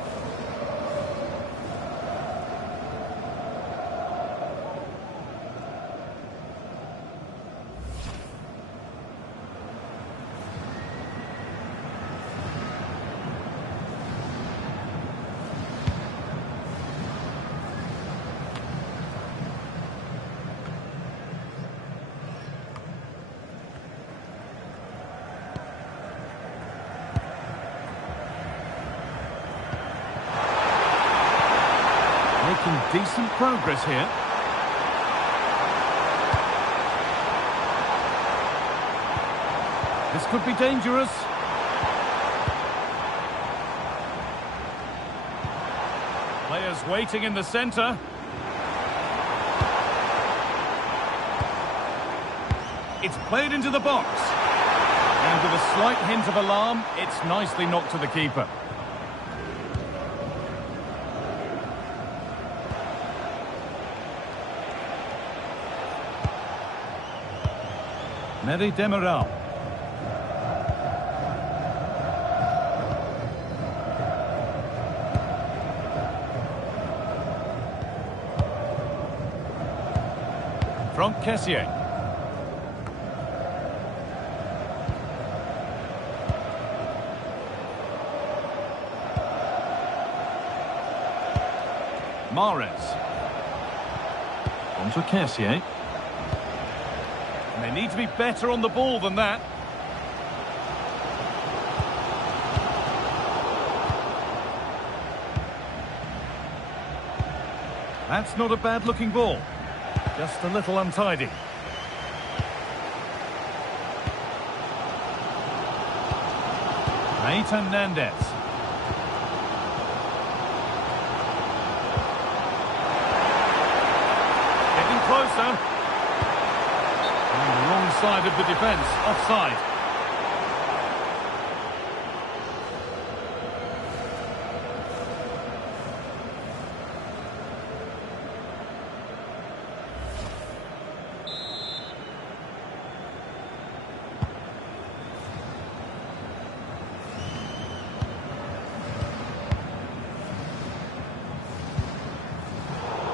Making decent progress here. This could be dangerous. Players waiting in the centre. It's played into the box. And with a slight hint of alarm, it's nicely knocked to the keeper. Meri Demiral. From Kessier. Mahrez. On to Kessier. They need to be better on the ball than that. That's not a bad-looking ball. Just a little untidy. Hernandez. Getting closer. On the wrong side of the defence, offside.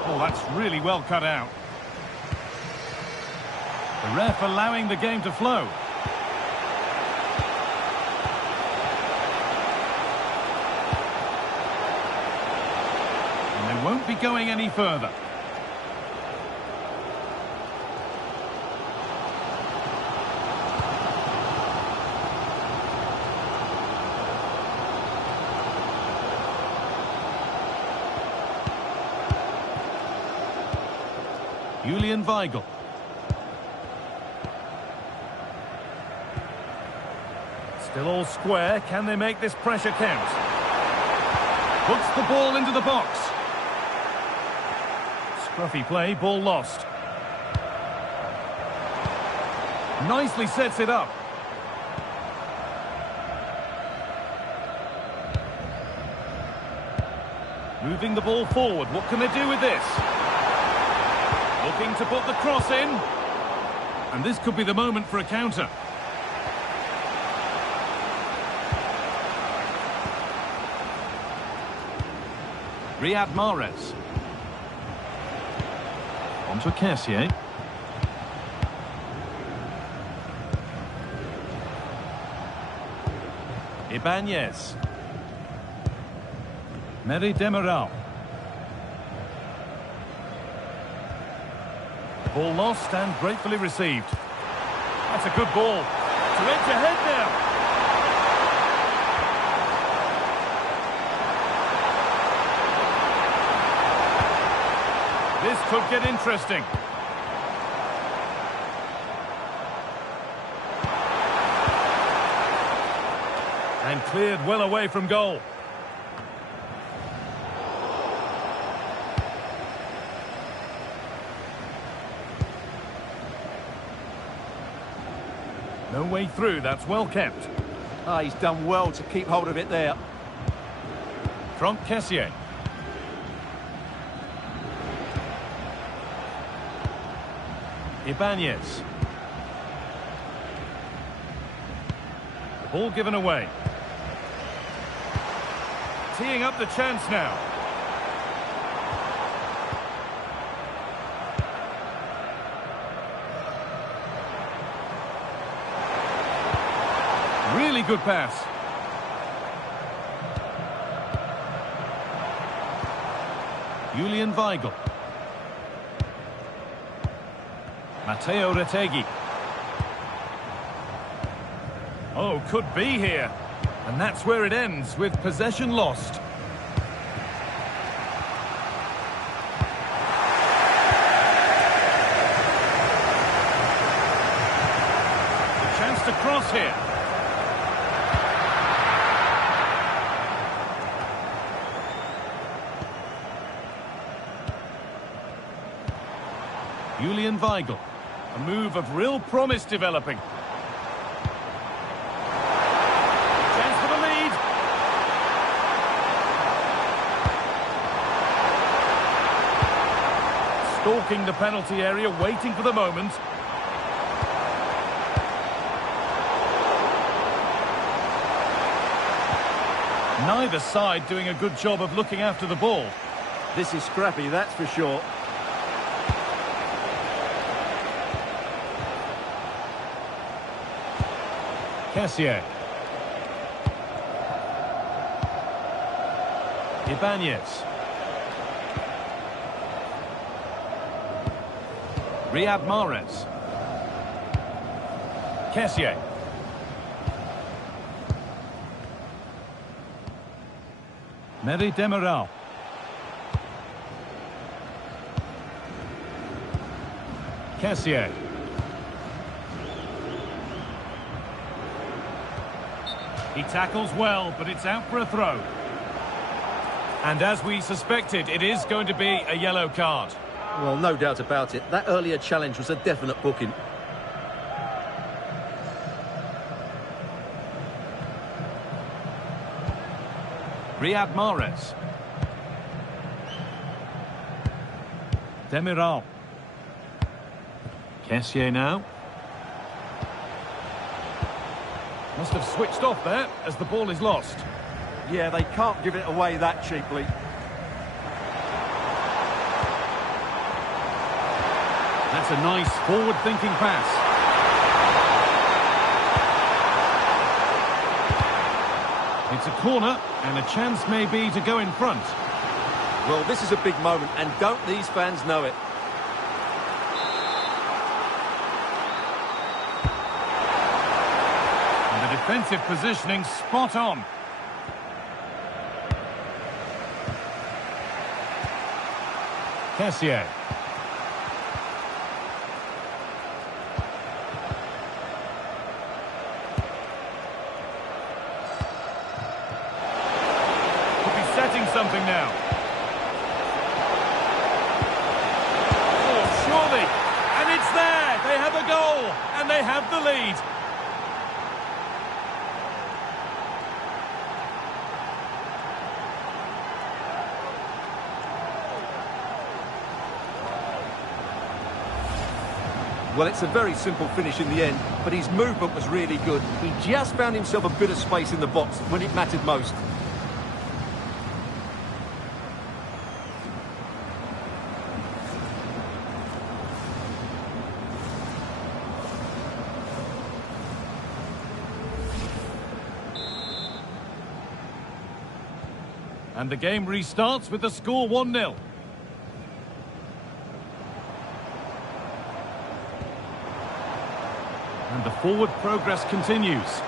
Oh, that's really well cut out. The ref allowing the game to flow. And they won't be going any further. Julian Weigl. Still all square. Can they make this pressure count? Puts the ball into the box. Scruffy play, ball lost. Nicely sets it up. Moving the ball forward. What can they do with this? Looking to put the cross in. And this could be the moment for a counter. Riyad Mahrez. On to Kessier. Ibanez. Meri Demiral. Ball lost and gratefully received. That's a good ball. To edge ahead now. This could get interesting. And cleared well away from goal. No way through, that's well kept. Ah, he's done well to keep hold of it there. From Kessier. Ibanez. The ball given away. Teeing up the chance now. Really good pass. Julian Weigl. Matteo Retegui. Oh, could be here. And that's where it ends, with possession lost. A chance to cross here. Julian Weigl. A move of real promise developing. Chance for the lead. Stalking the penalty area, waiting for the moment. Neither side doing a good job of looking after the ball. This is scrappy, that's for sure. Kessier. Ibanez. Riyad Mahrez. Kessier. Meri Demiral. Kessier. He tackles well, but it's out for a throw. And as we suspected, it is going to be a yellow card. Well, no doubt about it. That earlier challenge was a definite booking. Riyad Mahrez. Demiral. Kessier now. Must have switched off there as the ball is lost. Yeah, they can't give it away that cheaply. That's a nice forward-thinking pass. It's a corner, and a chance may be to go in front. Well, this is a big moment, and don't these fans know it? And the defensive positioning spot on. Kessier. Setting something now. Oh, surely. And it's there. They have a goal. And they have the lead. Well, it's a very simple finish in the end, but his movement was really good. He just found himself a bit of space in the box when it mattered most. And the game restarts with the score 1-0. And the forward progress continues.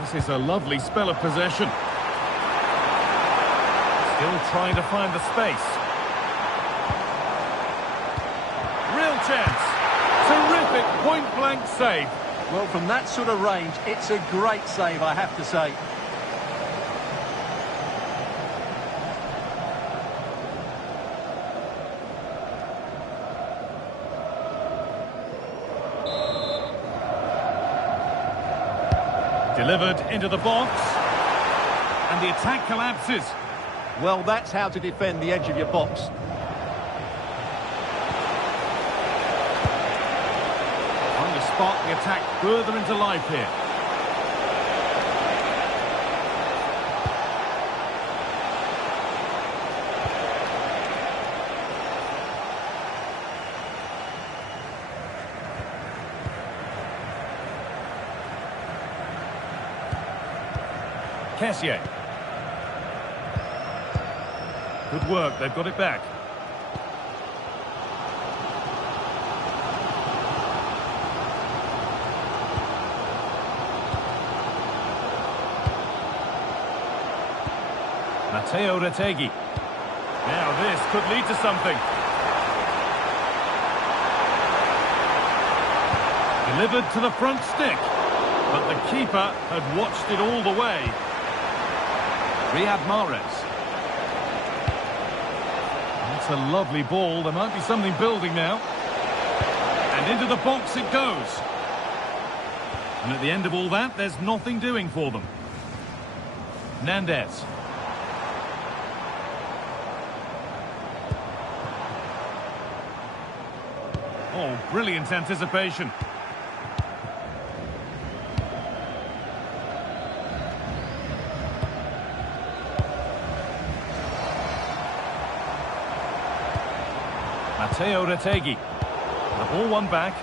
This is a lovely spell of possession. Still trying to find the space. Real chance. Terrific point-blank save. Well, from that sort of range, it's a great save, I have to say. Delivered into the box. And the attack collapses. Well, that's how to defend the edge of your box. Trying to spark the attack further into life here. Al-Qadsiah. Good work, they've got it back. Retegui. Now this could lead to something. Delivered to the front stick. But the keeper had watched it all the way. Riyad Mahrez. That's a lovely ball. There might be something building now. And into the box it goes. And at the end of all that, there's nothing doing for them. Nandez. Oh, brilliant anticipation. Retegui. The ball won back.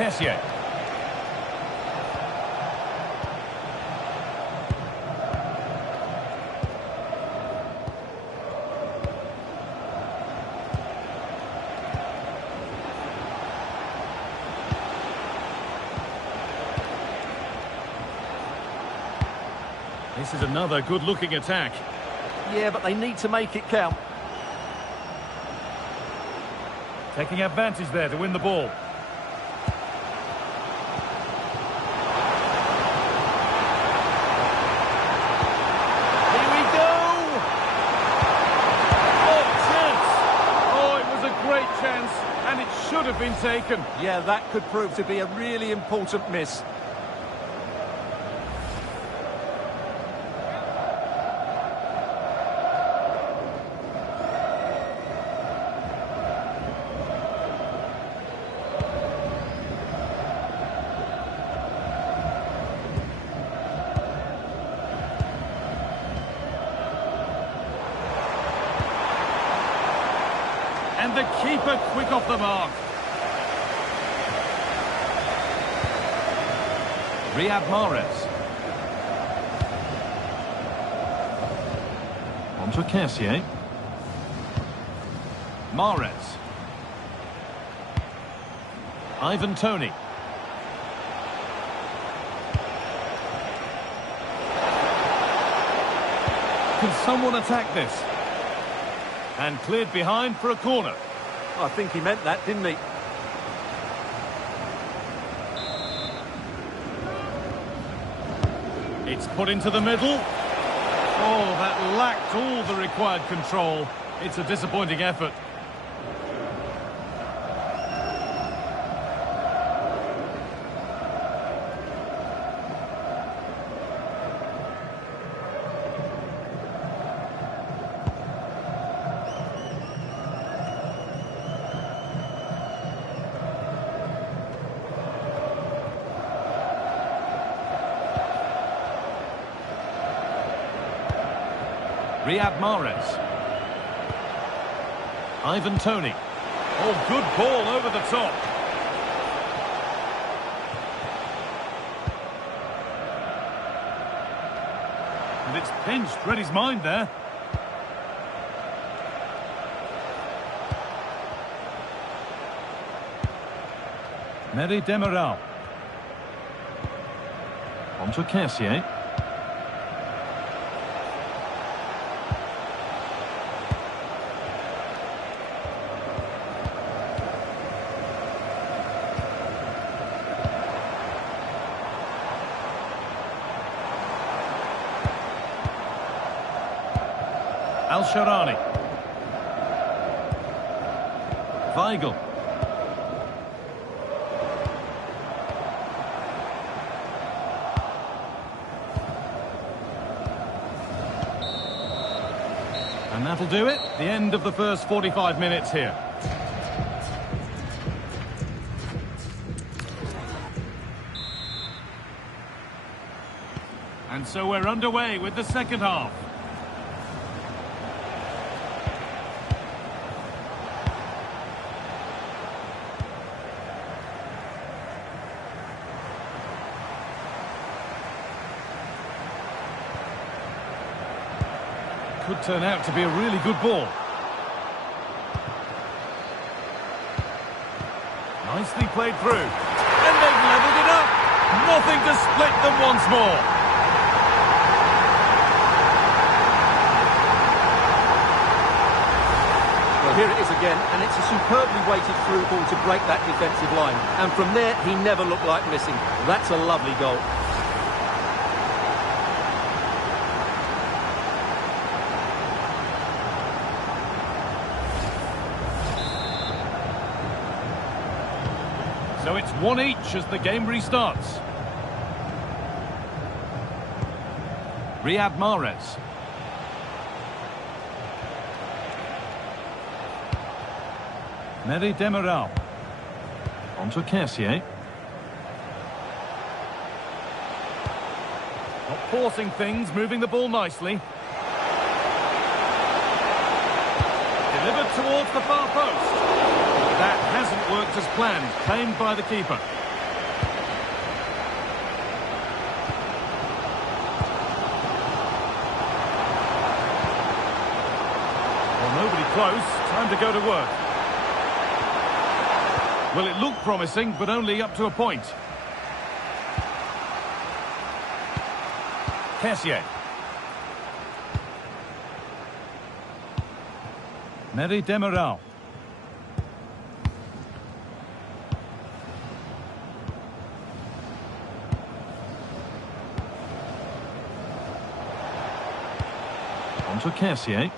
Al-Qadsiah. This is another good-looking attack. Yeah, but they need to make it count. Taking advantage there to win the ball. Here we go! Oh, chance! Oh, it was a great chance, and it should have been taken. Yeah, that could prove to be a really important miss. And the keeper quick off the mark. Riyad Mahrez. On to Al-Qadsiah. Mahrez. Ivan Toney. Can someone attack this? And cleared behind for a corner. I think he meant that, didn't he? It's put into the middle. Oh, that lacked all the required control. It's a disappointing effort. Riyad Mahrez. Ivan Toney. Oh, good ball over the top. And it's pinched, read his mind there. Mary Demiral. On to Al-Qadsiah. Al-Sharani. Weigl. And that'll do it. The end of the first 45 minutes here. And so we're underway with the second half. Could turn out to be a really good ball. Nicely played through. And they've levelled it up. Nothing to split them once more. Well, here it is again, and it's a superbly weighted through ball to break that defensive line. And from there, he never looked like missing. That's a lovely goal. So it's 1 each as the game restarts. Riyad Mahrez. Mary Demiral. On to Al-Qadsiah. Not forcing things, moving the ball nicely. Delivered towards the far post. That hasn't worked as planned, claimed by the keeper. Well, nobody close. Time to go to work. Well, it looked promising, but only up to a point. Al-Qadsiah. Mary Demiral. On to Al-Qadsiah.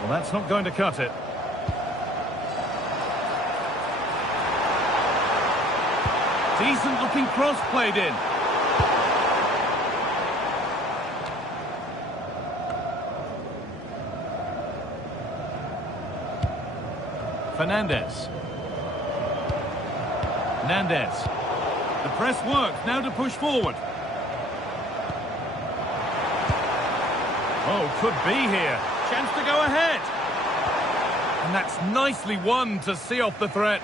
Well, that's not going to cut it. Decent looking cross played in. Fernandez. Hernandez. The press works, now to push forward. Oh, could be here. Chance to go ahead. And that's nicely won to see off the threat.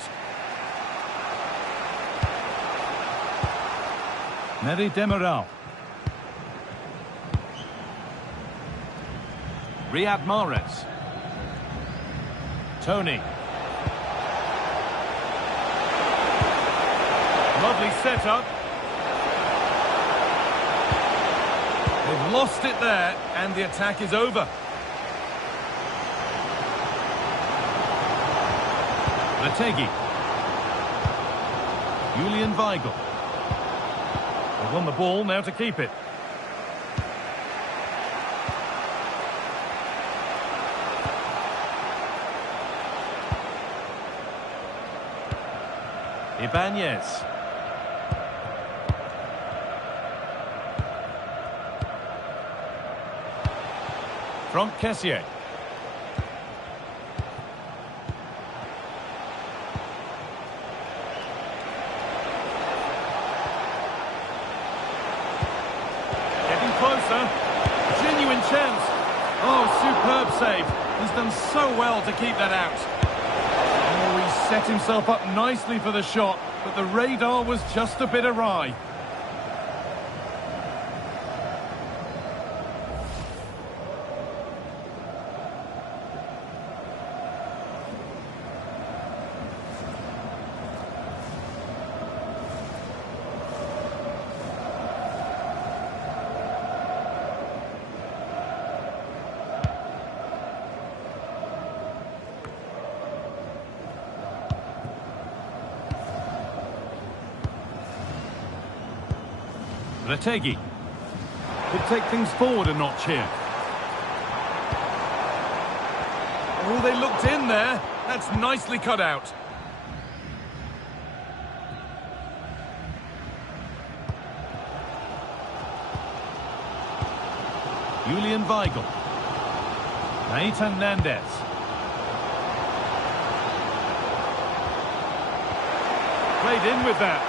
Mary Demiral. Riyad Mahrez. Tony. Lovely setup. They've lost it there, and the attack is over. Retegi. Julian Weigl. They've won the ball, now to keep it. Ibanez. From Al-Qadsiah. Getting closer. Genuine chance. Oh, superb save. He's done so well to keep that out. Oh, he's set himself up nicely for the shot, but the radar was just a bit awry. Retegi could take things forward a notch here. Oh, they looked in there. That's nicely cut out. Julian Weigl. Nathan Nandez. Played in with that.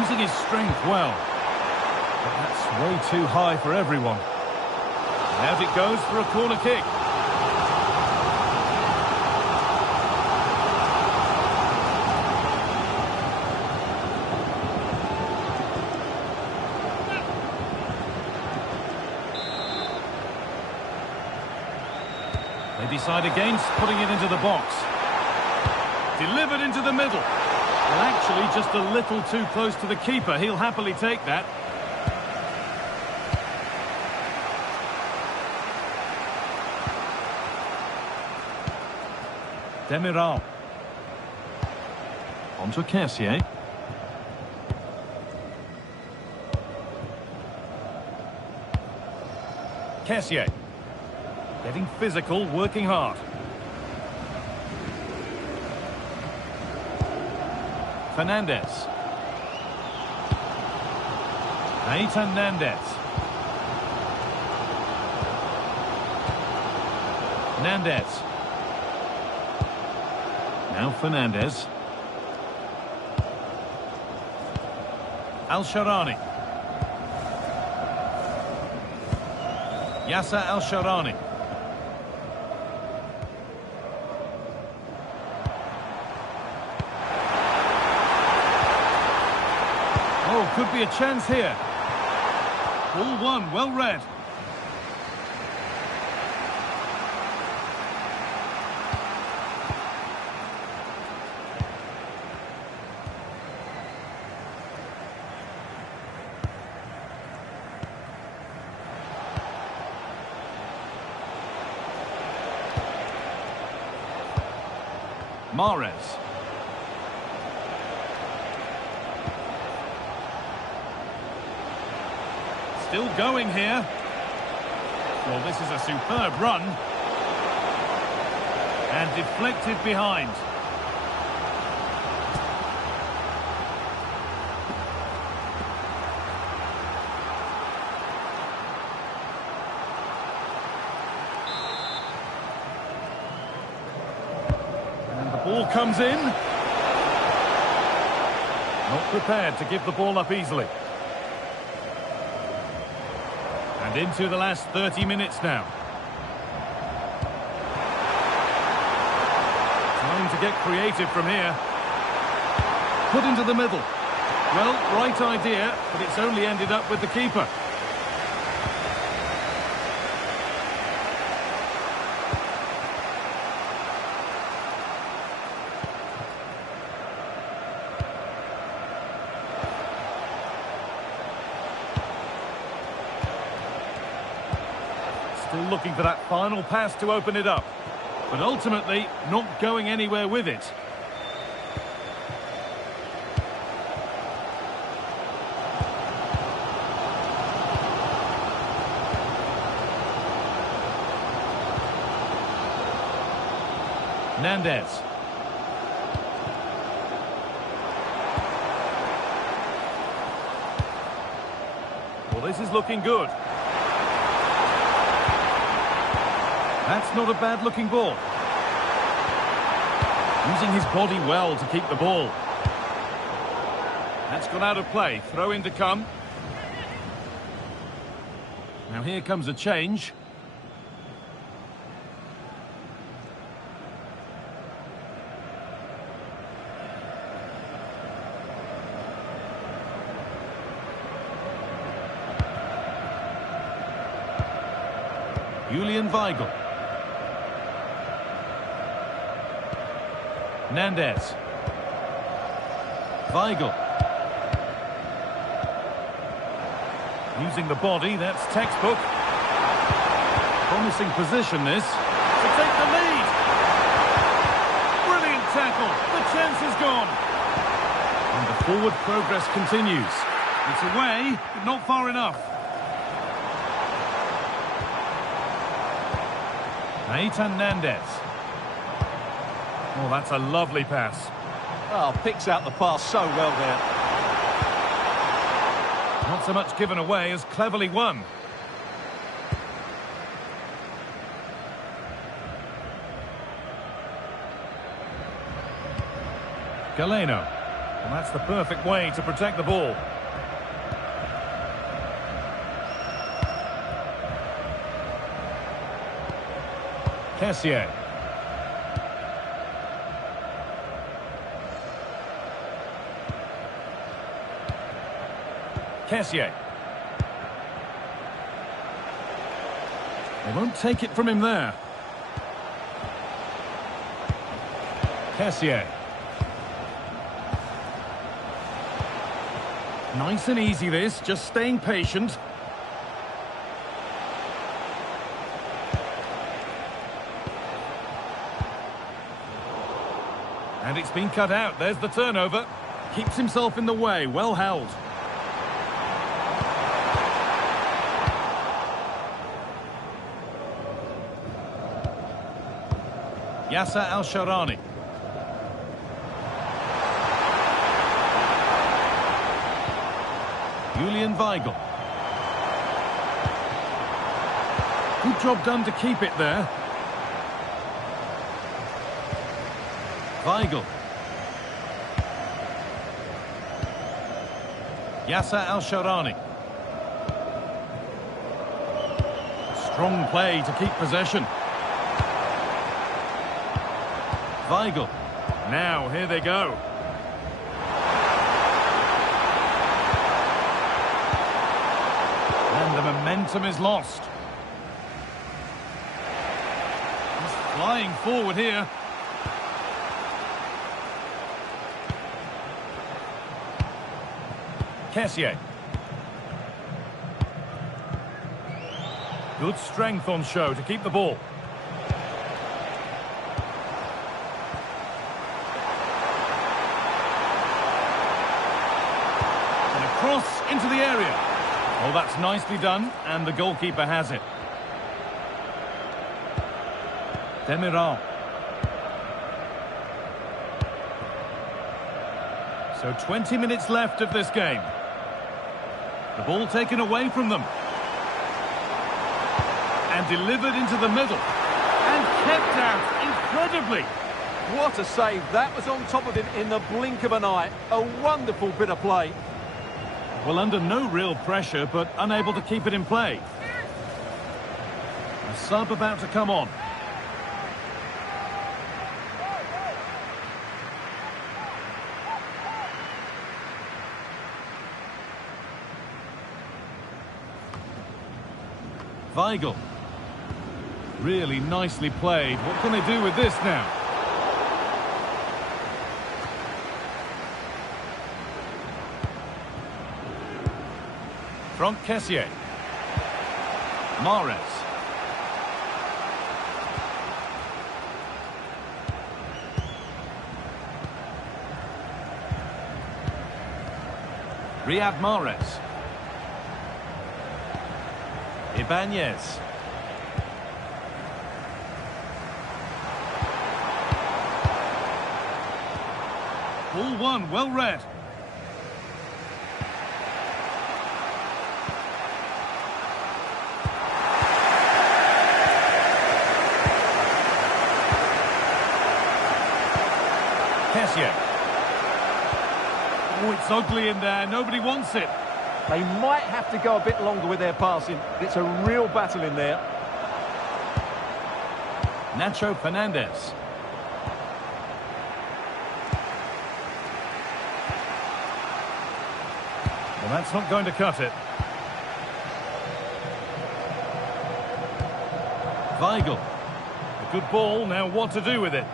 Using his strength well. But that's way too high for everyone. And out it goes for a corner kick. They decide against putting it into the box. Delivered into the middle. Well, actually, just a little too close to the keeper. He'll happily take that. Demiral. On to Al-Qadsiah. Al-Qadsiah. Getting physical, working hard. Fernandez. Nathan Nandez. Nandez. Now Fernandez. Al-Sharani. Yasser Al-Sharani. Oh, could be a chance here. Ball one, well read. Mahrez. Still going here. Well, this is a superb run. And deflected behind. And the ball comes in. Not prepared to give the ball up easily. And into the last 30 minutes now. Time to get creative from here. Put into the middle. Well, right idea, but it's only ended up with the keeper. Still looking for that final pass to open it up. But ultimately, not going anywhere with it. Nandez. Well, this is looking good. That's not a bad-looking ball. Using his body well to keep the ball. That's gone out of play. Throw in to come. Now here comes a change. Julian Weigl. Nandez. Weigl. Using the body, that's textbook. Promising position this. To take the lead. Brilliant tackle. The chance is gone. And the forward progress continues. It's away, but not far enough. Nathan Nandez. Oh, that's a lovely pass. Oh, picks out the pass so well there. Not so much given away as cleverly won. Galeno. And that's the perfect way to protect the ball. Kessié. Kessié. They won't take it from him there. Kessié. Nice and easy this, just staying patient. And it's been cut out. There's the turnover. Keeps himself in the way. Well held. Yasser Al-Sharani. Julian Weigl. Good job done to keep it there. Weigl. Yasser Al-Sharani. Strong play to keep possession. Weigl. Now, here they go. And the momentum is lost. He's flying forward here. Kessié. Good strength on show to keep the ball. And a cross into the area. Oh, that's nicely done, and the goalkeeper has it. Demiral. So 20 minutes left of this game. The ball taken away from them. And delivered into the middle. And kept out incredibly. What a save. That was on top of him in the blink of an eye. A wonderful bit of play. Well, under no real pressure, but unable to keep it in play. A sub about to come on. Weigl. Really nicely played. What can they do with this now? Franck Kessié. Mahrez. Riyad Mahrez. Ibanez. Ball one, well read. Kessié. Oh, it's ugly in there. Nobody wants it. They might have to go a bit longer with their passing. It's a real battle in there. Nacho Fernandez. Well, that's not going to cut it. Weigl. A good ball, now what to do with it?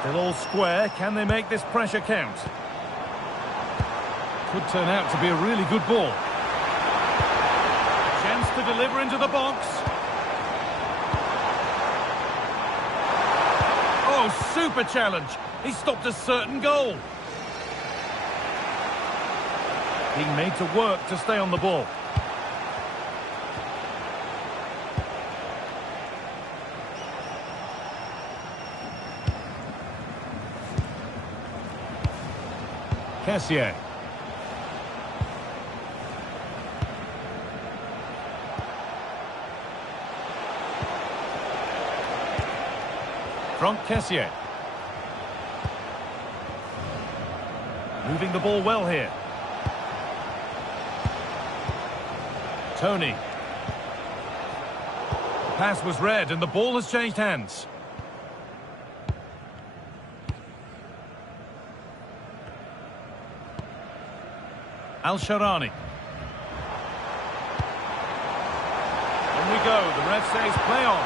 Still all square, can they make this pressure count? Could turn out to be a really good ball. Chance to deliver into the box. Oh, super challenge. He stopped a certain goal. Being made to work to stay on the ball. Al-Qadsiah. From Al-Qadsiah. Moving the ball well here. Tony. The pass was read and the ball has changed hands. Al-Shahrani. On we go. The ref says play on.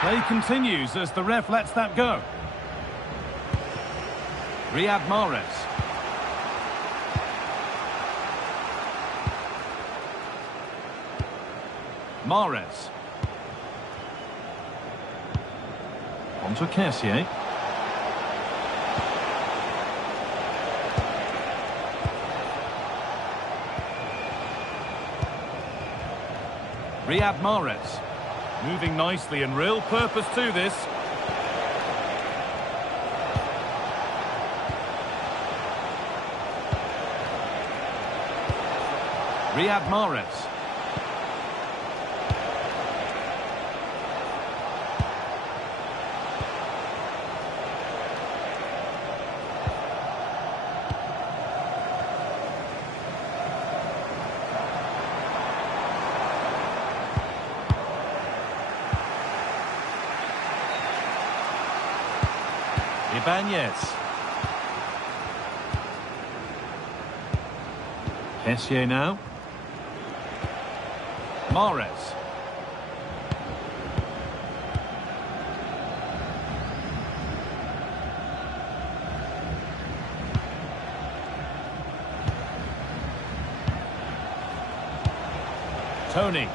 Play continues as the ref lets that go. Riyad Mahrez. Mahrez. On to Al-Qadsiah. Riyad Mahrez. Moving nicely and real purpose to this. Riyad Mahrez. Ibanez. Al-Qadsiah now. Mahrez. Tony.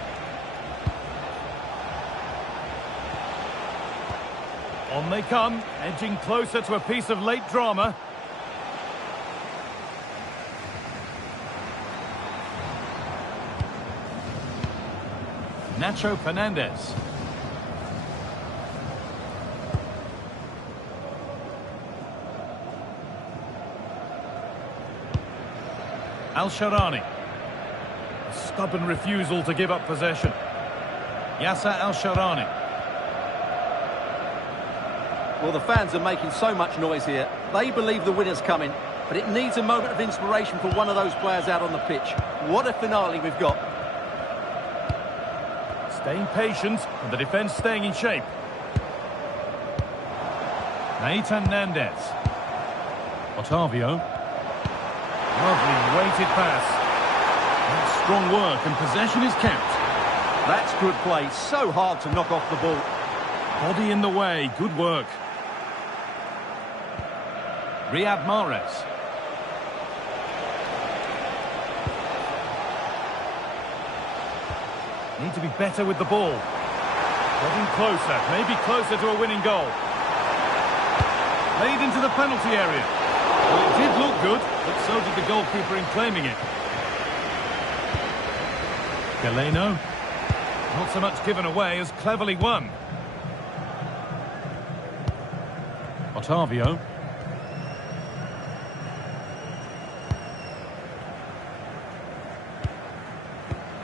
On they come, edging closer to a piece of late drama. Nacho Fernandez. Al-Shahrani. A stubborn refusal to give up possession. Yasser Al-Shahrani. Well, the fans are making so much noise here. They believe the winner's coming, but it needs a moment of inspiration for one of those players out on the pitch. What a finale we've got. Staying patient, and the defence staying in shape. Nathan Nandez. Otavio. Lovely weighted pass. That's strong work, and possession is kept. That's good play. So hard to knock off the ball. Body in the way. Good work. Riyad Mahrez. Need to be better with the ball. Getting closer, maybe closer to a winning goal. Played into the penalty area. Well, it did look good, but so did the goalkeeper in claiming it. Galeno. Not so much given away as cleverly won. Otavio.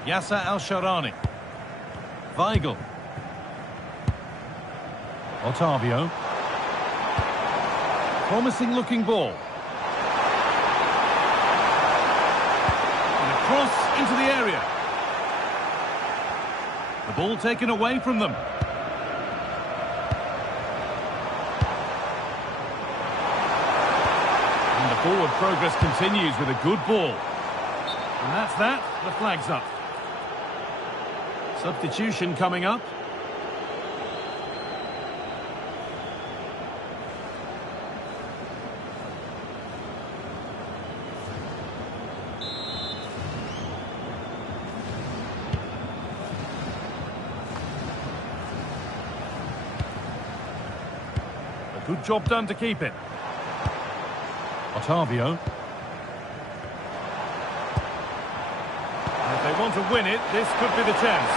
Yasser Al-Shahrani. Weigl. Otavio. Promising looking ball. And a cross into the area. The ball taken away from them. And the forward progress continues with a good ball. And that's that. The flag's up. Substitution coming up. A good job done to keep it. Otavio. If they want to win it, this could be the chance.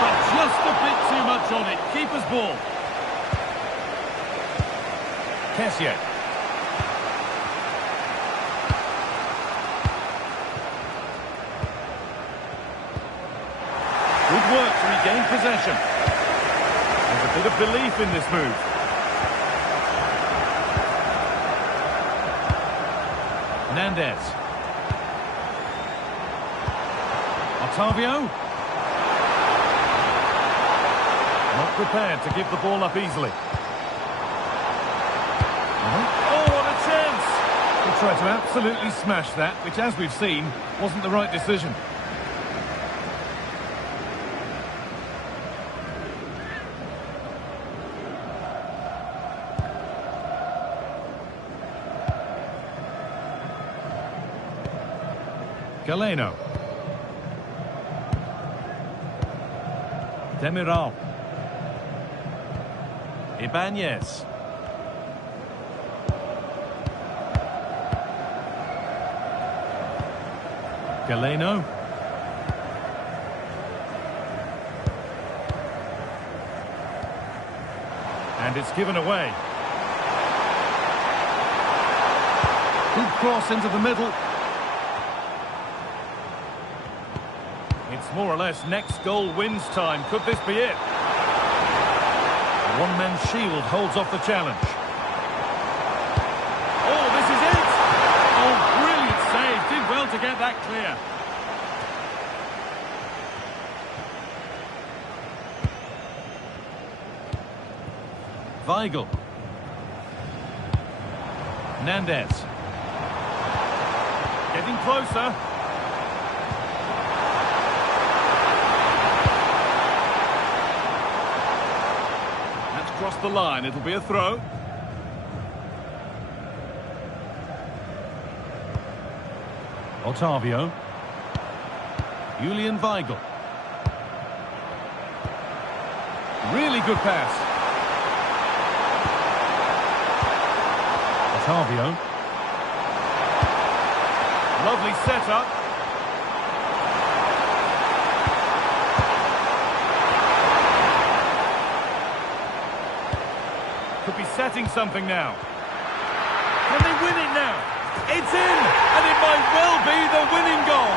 But just a bit too much on it. Keeper's ball. Al-Qadsiah. Good work to regain possession. There's a bit of belief in this move. Hernandez. Otavio. Not prepared to give the ball up easily. Oh, what a chance! He tried to absolutely smash that, which, as we've seen, wasn't the right decision. Galeno. Demiral. Ibanez. Galeno. And it's given away. Good cross into the middle. It's more or less next goal wins time. Could this be it? One-man shield holds off the challenge. Oh, this is it! Oh, brilliant save. Did well to get that clear. Weigl. Hernandez. Getting closer. Across the line, it'll be a throw. Otavio. Julian Weigl. Really good pass. Otavio. Lovely setup. Could be setting something now. Can they win it now? It's in! And it might well be the winning goal.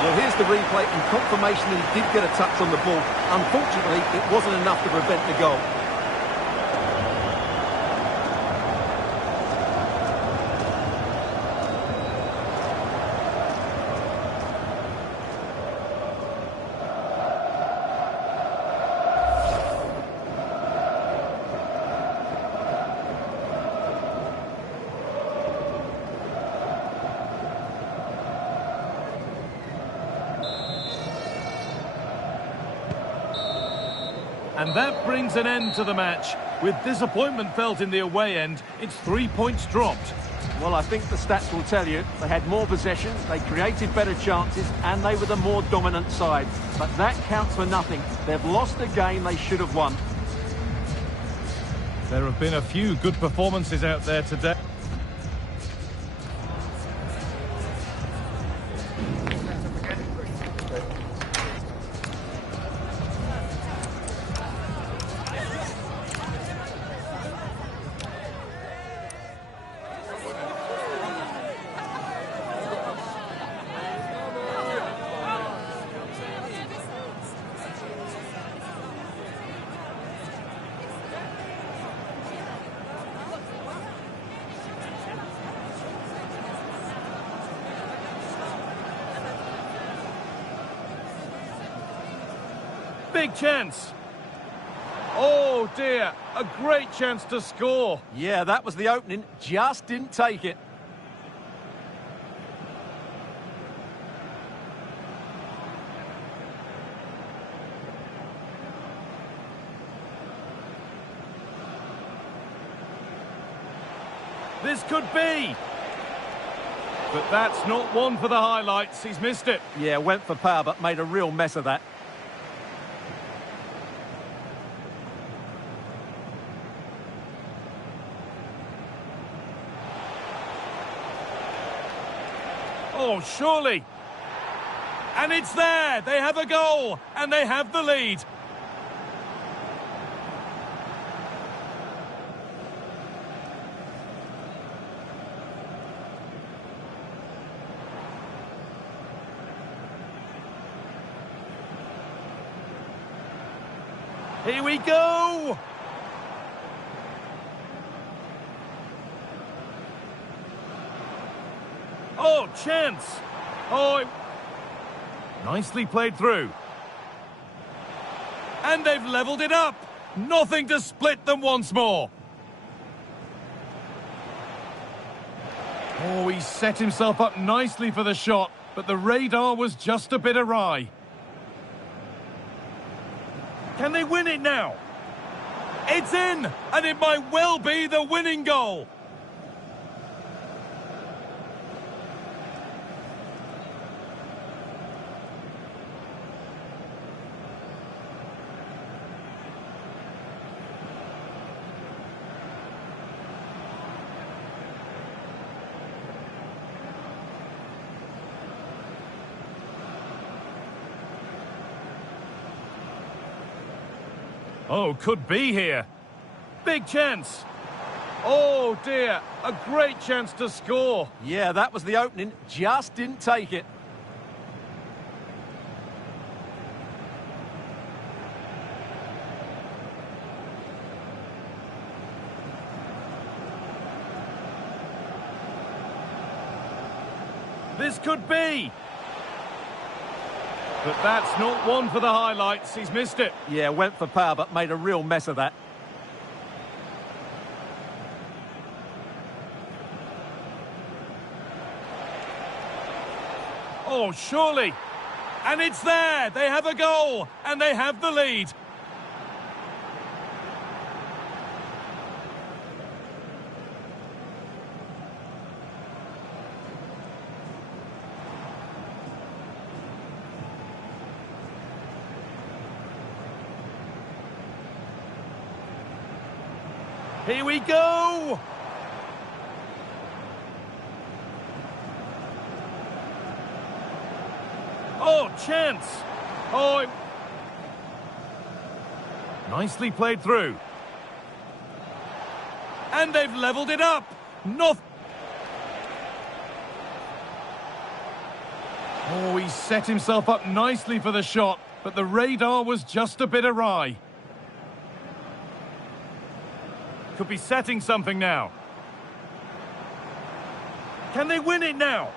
Well, here's the replay and confirmation that he did get a touch on the ball. Unfortunately, it wasn't enough to prevent the goal. And that brings an end to the match. With disappointment felt in the away end, it's 3 points dropped. Well, I think the stats will tell you they had more possession, they created better chances, and they were the more dominant side. But that counts for nothing. They've lost a game they should have won. There have been a few good performances out there today. Big chance. Oh dear, a great chance to score. Yeah, that was the opening, just didn't take it. This could be. But that's not one for the highlights. He's missed it. Yeah, went for power, but made a real mess of that. Oh, surely. And it's there. They have a goal. And they have the lead. Here we go! Oh, chance! Oh, nicely played through. And they've levelled it up. Nothing to split them once more. Oh, he set himself up nicely for the shot, but the radar was just a bit awry. Can they win it now? It's in, and it might well be the winning goal. Oh, could be here. Big chance. Oh dear, a great chance to score. Yeah, that was the opening, just didn't take it. This could be. But that's not one for the highlights. He's missed it. Yeah, went for power, but made a real mess of that. Oh, surely. And it's there. They have a goal. And they have the lead. Here we go! Oh, chance! Oh, nicely played through. And they've levelled it up. Oh, he set himself up nicely for the shot, but the radar was just a bit awry. Could be setting something now. Can they win it now?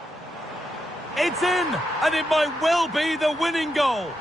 It's in, and it might well be the winning goal.